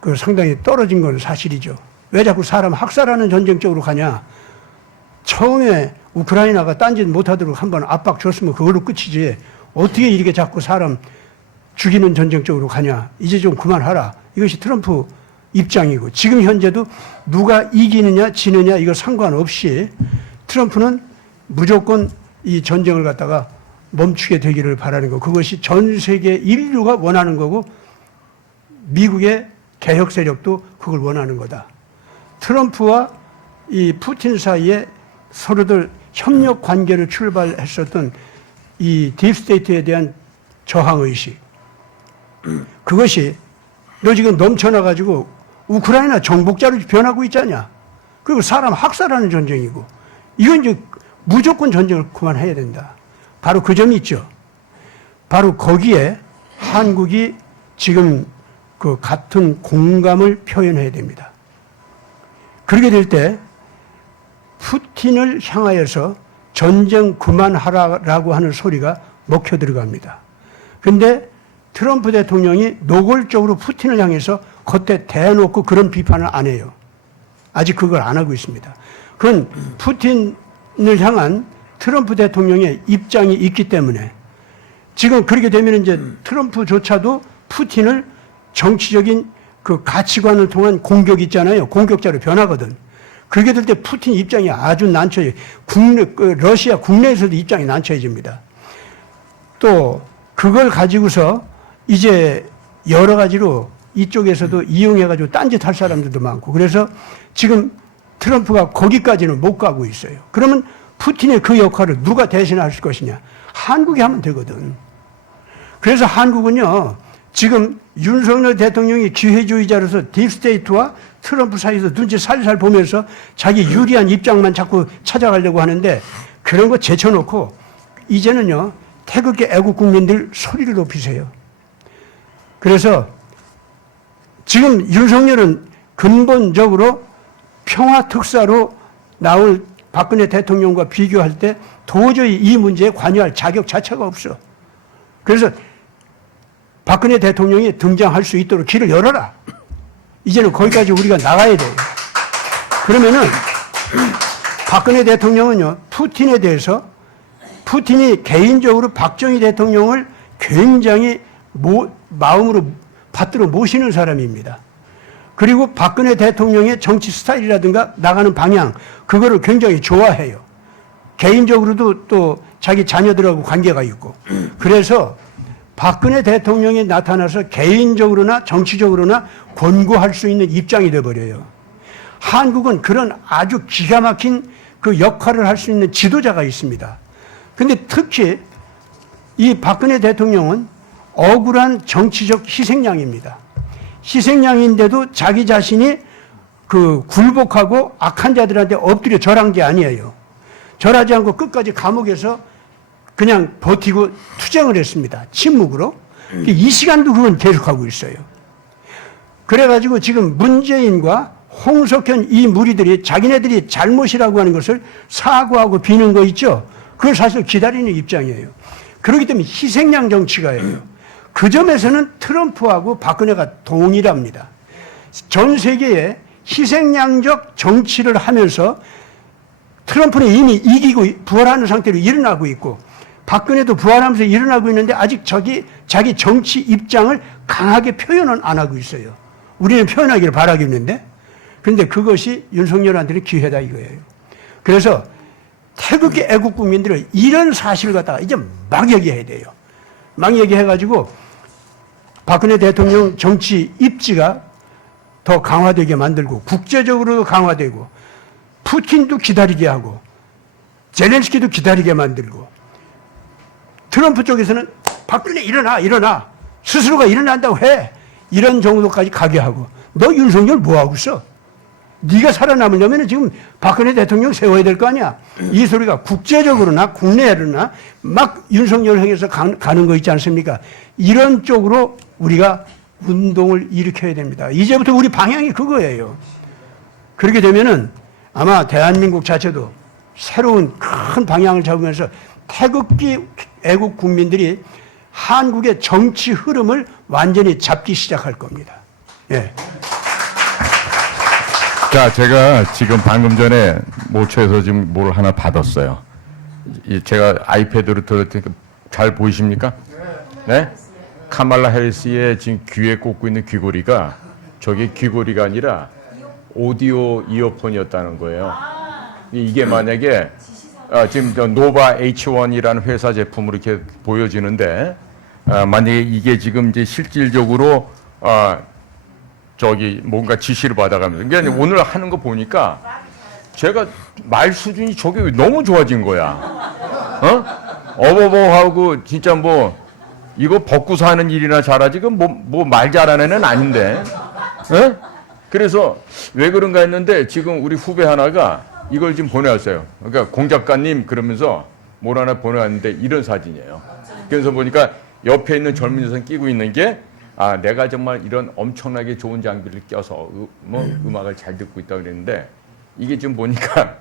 그 상당히 떨어진 건 사실이죠. 왜 자꾸 사람 학살하는 전쟁 쪽으로 가냐? 처음에 우크라이나가 딴짓 못하도록 한번 압박 줬으면 그걸로 끝이지. 어떻게 이렇게 자꾸 사람 죽이는 전쟁 쪽으로 가냐? 이제 좀 그만하라. 이것이 트럼프 입장이고 지금 현재도 누가 이기느냐 지느냐 이거 상관없이 트럼프는 무조건 이 전쟁을 갖다가 멈추게 되기를 바라는 거. 그것이 전 세계 인류가 원하는 거고 미국의 개혁 세력도 그걸 원하는 거다. 트럼프와 이 푸틴 사이에 서로들 협력 관계를 출발했었던 이 딥스테이트에 대한 저항의식, 그것이 너 지금 넘쳐나가지고 우크라이나 정복자로 변하고 있잖냐. 그리고 사람 학살하는 전쟁이고, 이건 이제 무조건 전쟁을 그만해야 된다. 바로 그 점이 있죠. 바로 거기에 한국이 지금 그 같은 공감을 표현해야 됩니다. 그렇게 될 때 푸틴을 향하여서 전쟁 그만하라고 하는 소리가 먹혀 들어갑니다. 그런데 트럼프 대통령이 노골적으로 푸틴을 향해서 겉에 대놓고 그런 비판을 안 해요. 아직 그걸 안 하고 있습니다. 그건 푸틴을 향한 트럼프 대통령의 입장이 있기 때문에 지금 그렇게 되면 이제 트럼프조차도 푸틴을 정치적인 그 가치관을 통한 공격이 있잖아요. 공격자로 변하거든. 그렇게 될 때 푸틴 입장이 아주 난처해요. 러시아 국내에서도 입장이 난처해집니다. 또 그걸 가지고서 이제 여러 가지로 이쪽에서도 이용해가지고 딴짓할 사람들도 많고, 그래서 지금 트럼프가 거기까지는 못 가고 있어요. 그러면 푸틴의 그 역할을 누가 대신할 것이냐? 한국이 하면 되거든. 그래서 한국은요, 지금 윤석열 대통령이 기회주의자로서 딥스테이트와 트럼프 사이에서 눈치 살살 보면서 자기 유리한 입장만 자꾸 찾아가려고 하는데, 그런 거 제쳐놓고 이제는요, 태극기 애국 국민들 소리를 높이세요. 그래서 지금 윤석열은 근본적으로 평화 특사로 나올 박근혜 대통령과 비교할 때 도저히 이 문제에 관여할 자격 자체가 없어. 그래서 박근혜 대통령이 등장할 수 있도록 길을 열어라. 이제는 거기까지 우리가 나가야 돼요. 그러면은 박근혜 대통령은요, 푸틴에 대해서 푸틴이 개인적으로 박정희 대통령을 굉장히 마음으로 받들어 모시는 사람입니다. 그리고 박근혜 대통령의 정치 스타일이라든가 나가는 방향, 그거를 굉장히 좋아해요. 개인적으로도 또 자기 자녀들하고 관계가 있고. 그래서 박근혜 대통령이 나타나서 개인적으로나 정치적으로나 권고할 수 있는 입장이 되어버려요. 한국은 그런 아주 기가 막힌 그 역할을 할 수 있는 지도자가 있습니다. 근데 특히 이 박근혜 대통령은 억울한 정치적 희생양입니다. 희생양인데도 자기 자신이 그 굴복하고 악한 자들한테 엎드려 절한 게 아니에요. 절하지 않고 끝까지 감옥에서 그냥 버티고 투쟁을 했습니다. 침묵으로. 이 시간도 그건 계속하고 있어요. 그래가지고 지금 문재인과 홍석현 이 무리들이 자기네들이 잘못이라고 하는 것을 사과하고 비는 거 있죠. 그걸 사실 기다리는 입장이에요. 그렇기 때문에 희생양 정치가예요. 그 점에서는 트럼프하고 박근혜가 동일합니다. 전 세계에 희생양적 정치를 하면서 트럼프는 이미 이기고 부활하는 상태로 일어나고 있고, 박근혜도 부활하면서 일어나고 있는데 아직 자기 정치 입장을 강하게 표현은 안 하고 있어요. 우리는 표현하기를 바라겠는데, 그런데 그것이 윤석열한테는 기회다 이거예요. 그래서 태극기 애국 국민들은 이런 사실을 갖다가 이제 막 얘기해야 돼요. 막 얘기해가지고 박근혜 대통령 정치 입지가 더 강화되게 만들고, 국제적으로도 강화되고, 푸틴도 기다리게 하고, 젤렌스키도 기다리게 만들고, 트럼프 쪽에서는 박근혜 일어나 스스로가 일어난다고 해, 이런 정도까지 가게 하고, 너 윤석열 뭐하고 있어? 네가 살아남으려면 지금 박근혜 대통령 세워야 될 거 아니야. 이 소리가 국제적으로나 국내로나 막 윤석열 향해서 가는 거 있지 않습니까? 이런 쪽으로 우리가 운동을 일으켜야 됩니다. 이제부터 우리 방향이 그거예요. 그렇게 되면은 아마 대한민국 자체도 새로운 큰 방향을 잡으면서 태극기 애국 국민들이 한국의 정치 흐름을 완전히 잡기 시작할 겁니다. 예. 자, 제가 지금 방금 전에 모처에서 지금 뭘 하나 받았어요. 제가 아이패드로 들었으니까 잘 보이십니까? 네? 카말라 해리스의 지금 귀에 꽂고 있는 귀고리가 저게 귀고리가 아니라 오디오 이어폰이었다는 거예요. 이게 만약에 지금 노바 H1이라는 회사 제품으로 이렇게 보여지는데, 만약에 이게 지금 이제 실질적으로 저기 뭔가 지시를 받아가면서, 그러니까 오늘 하는 거 보니까 제가 말 수준이 저게 너무 좋아진 거야. 어버버하고 진짜 뭐 이거 벗고 사는 일이나 잘하지 그 뭐 말 잘하는 애는 아닌데. 예? 그래서 왜 그런가 했는데 지금 우리 후배 하나가 이걸 지금 보내왔어요. 그러니까 공 작가님 그러면서 뭘 하나 보내왔는데 이런 사진이에요. 그래서 보니까 옆에 있는 젊은 여성 끼고 있는 게 아, 내가 정말 이런 엄청나게 좋은 장비를 껴서 음악을 잘 듣고 있다 그랬는데 이게 지금 보니까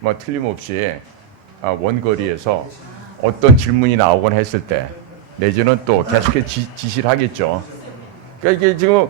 뭐 틀림없이 원거리에서 어떤 질문이 나오거나 했을 때 내지는 또 계속해서 지시를 하겠죠. 그러니까 이게 지금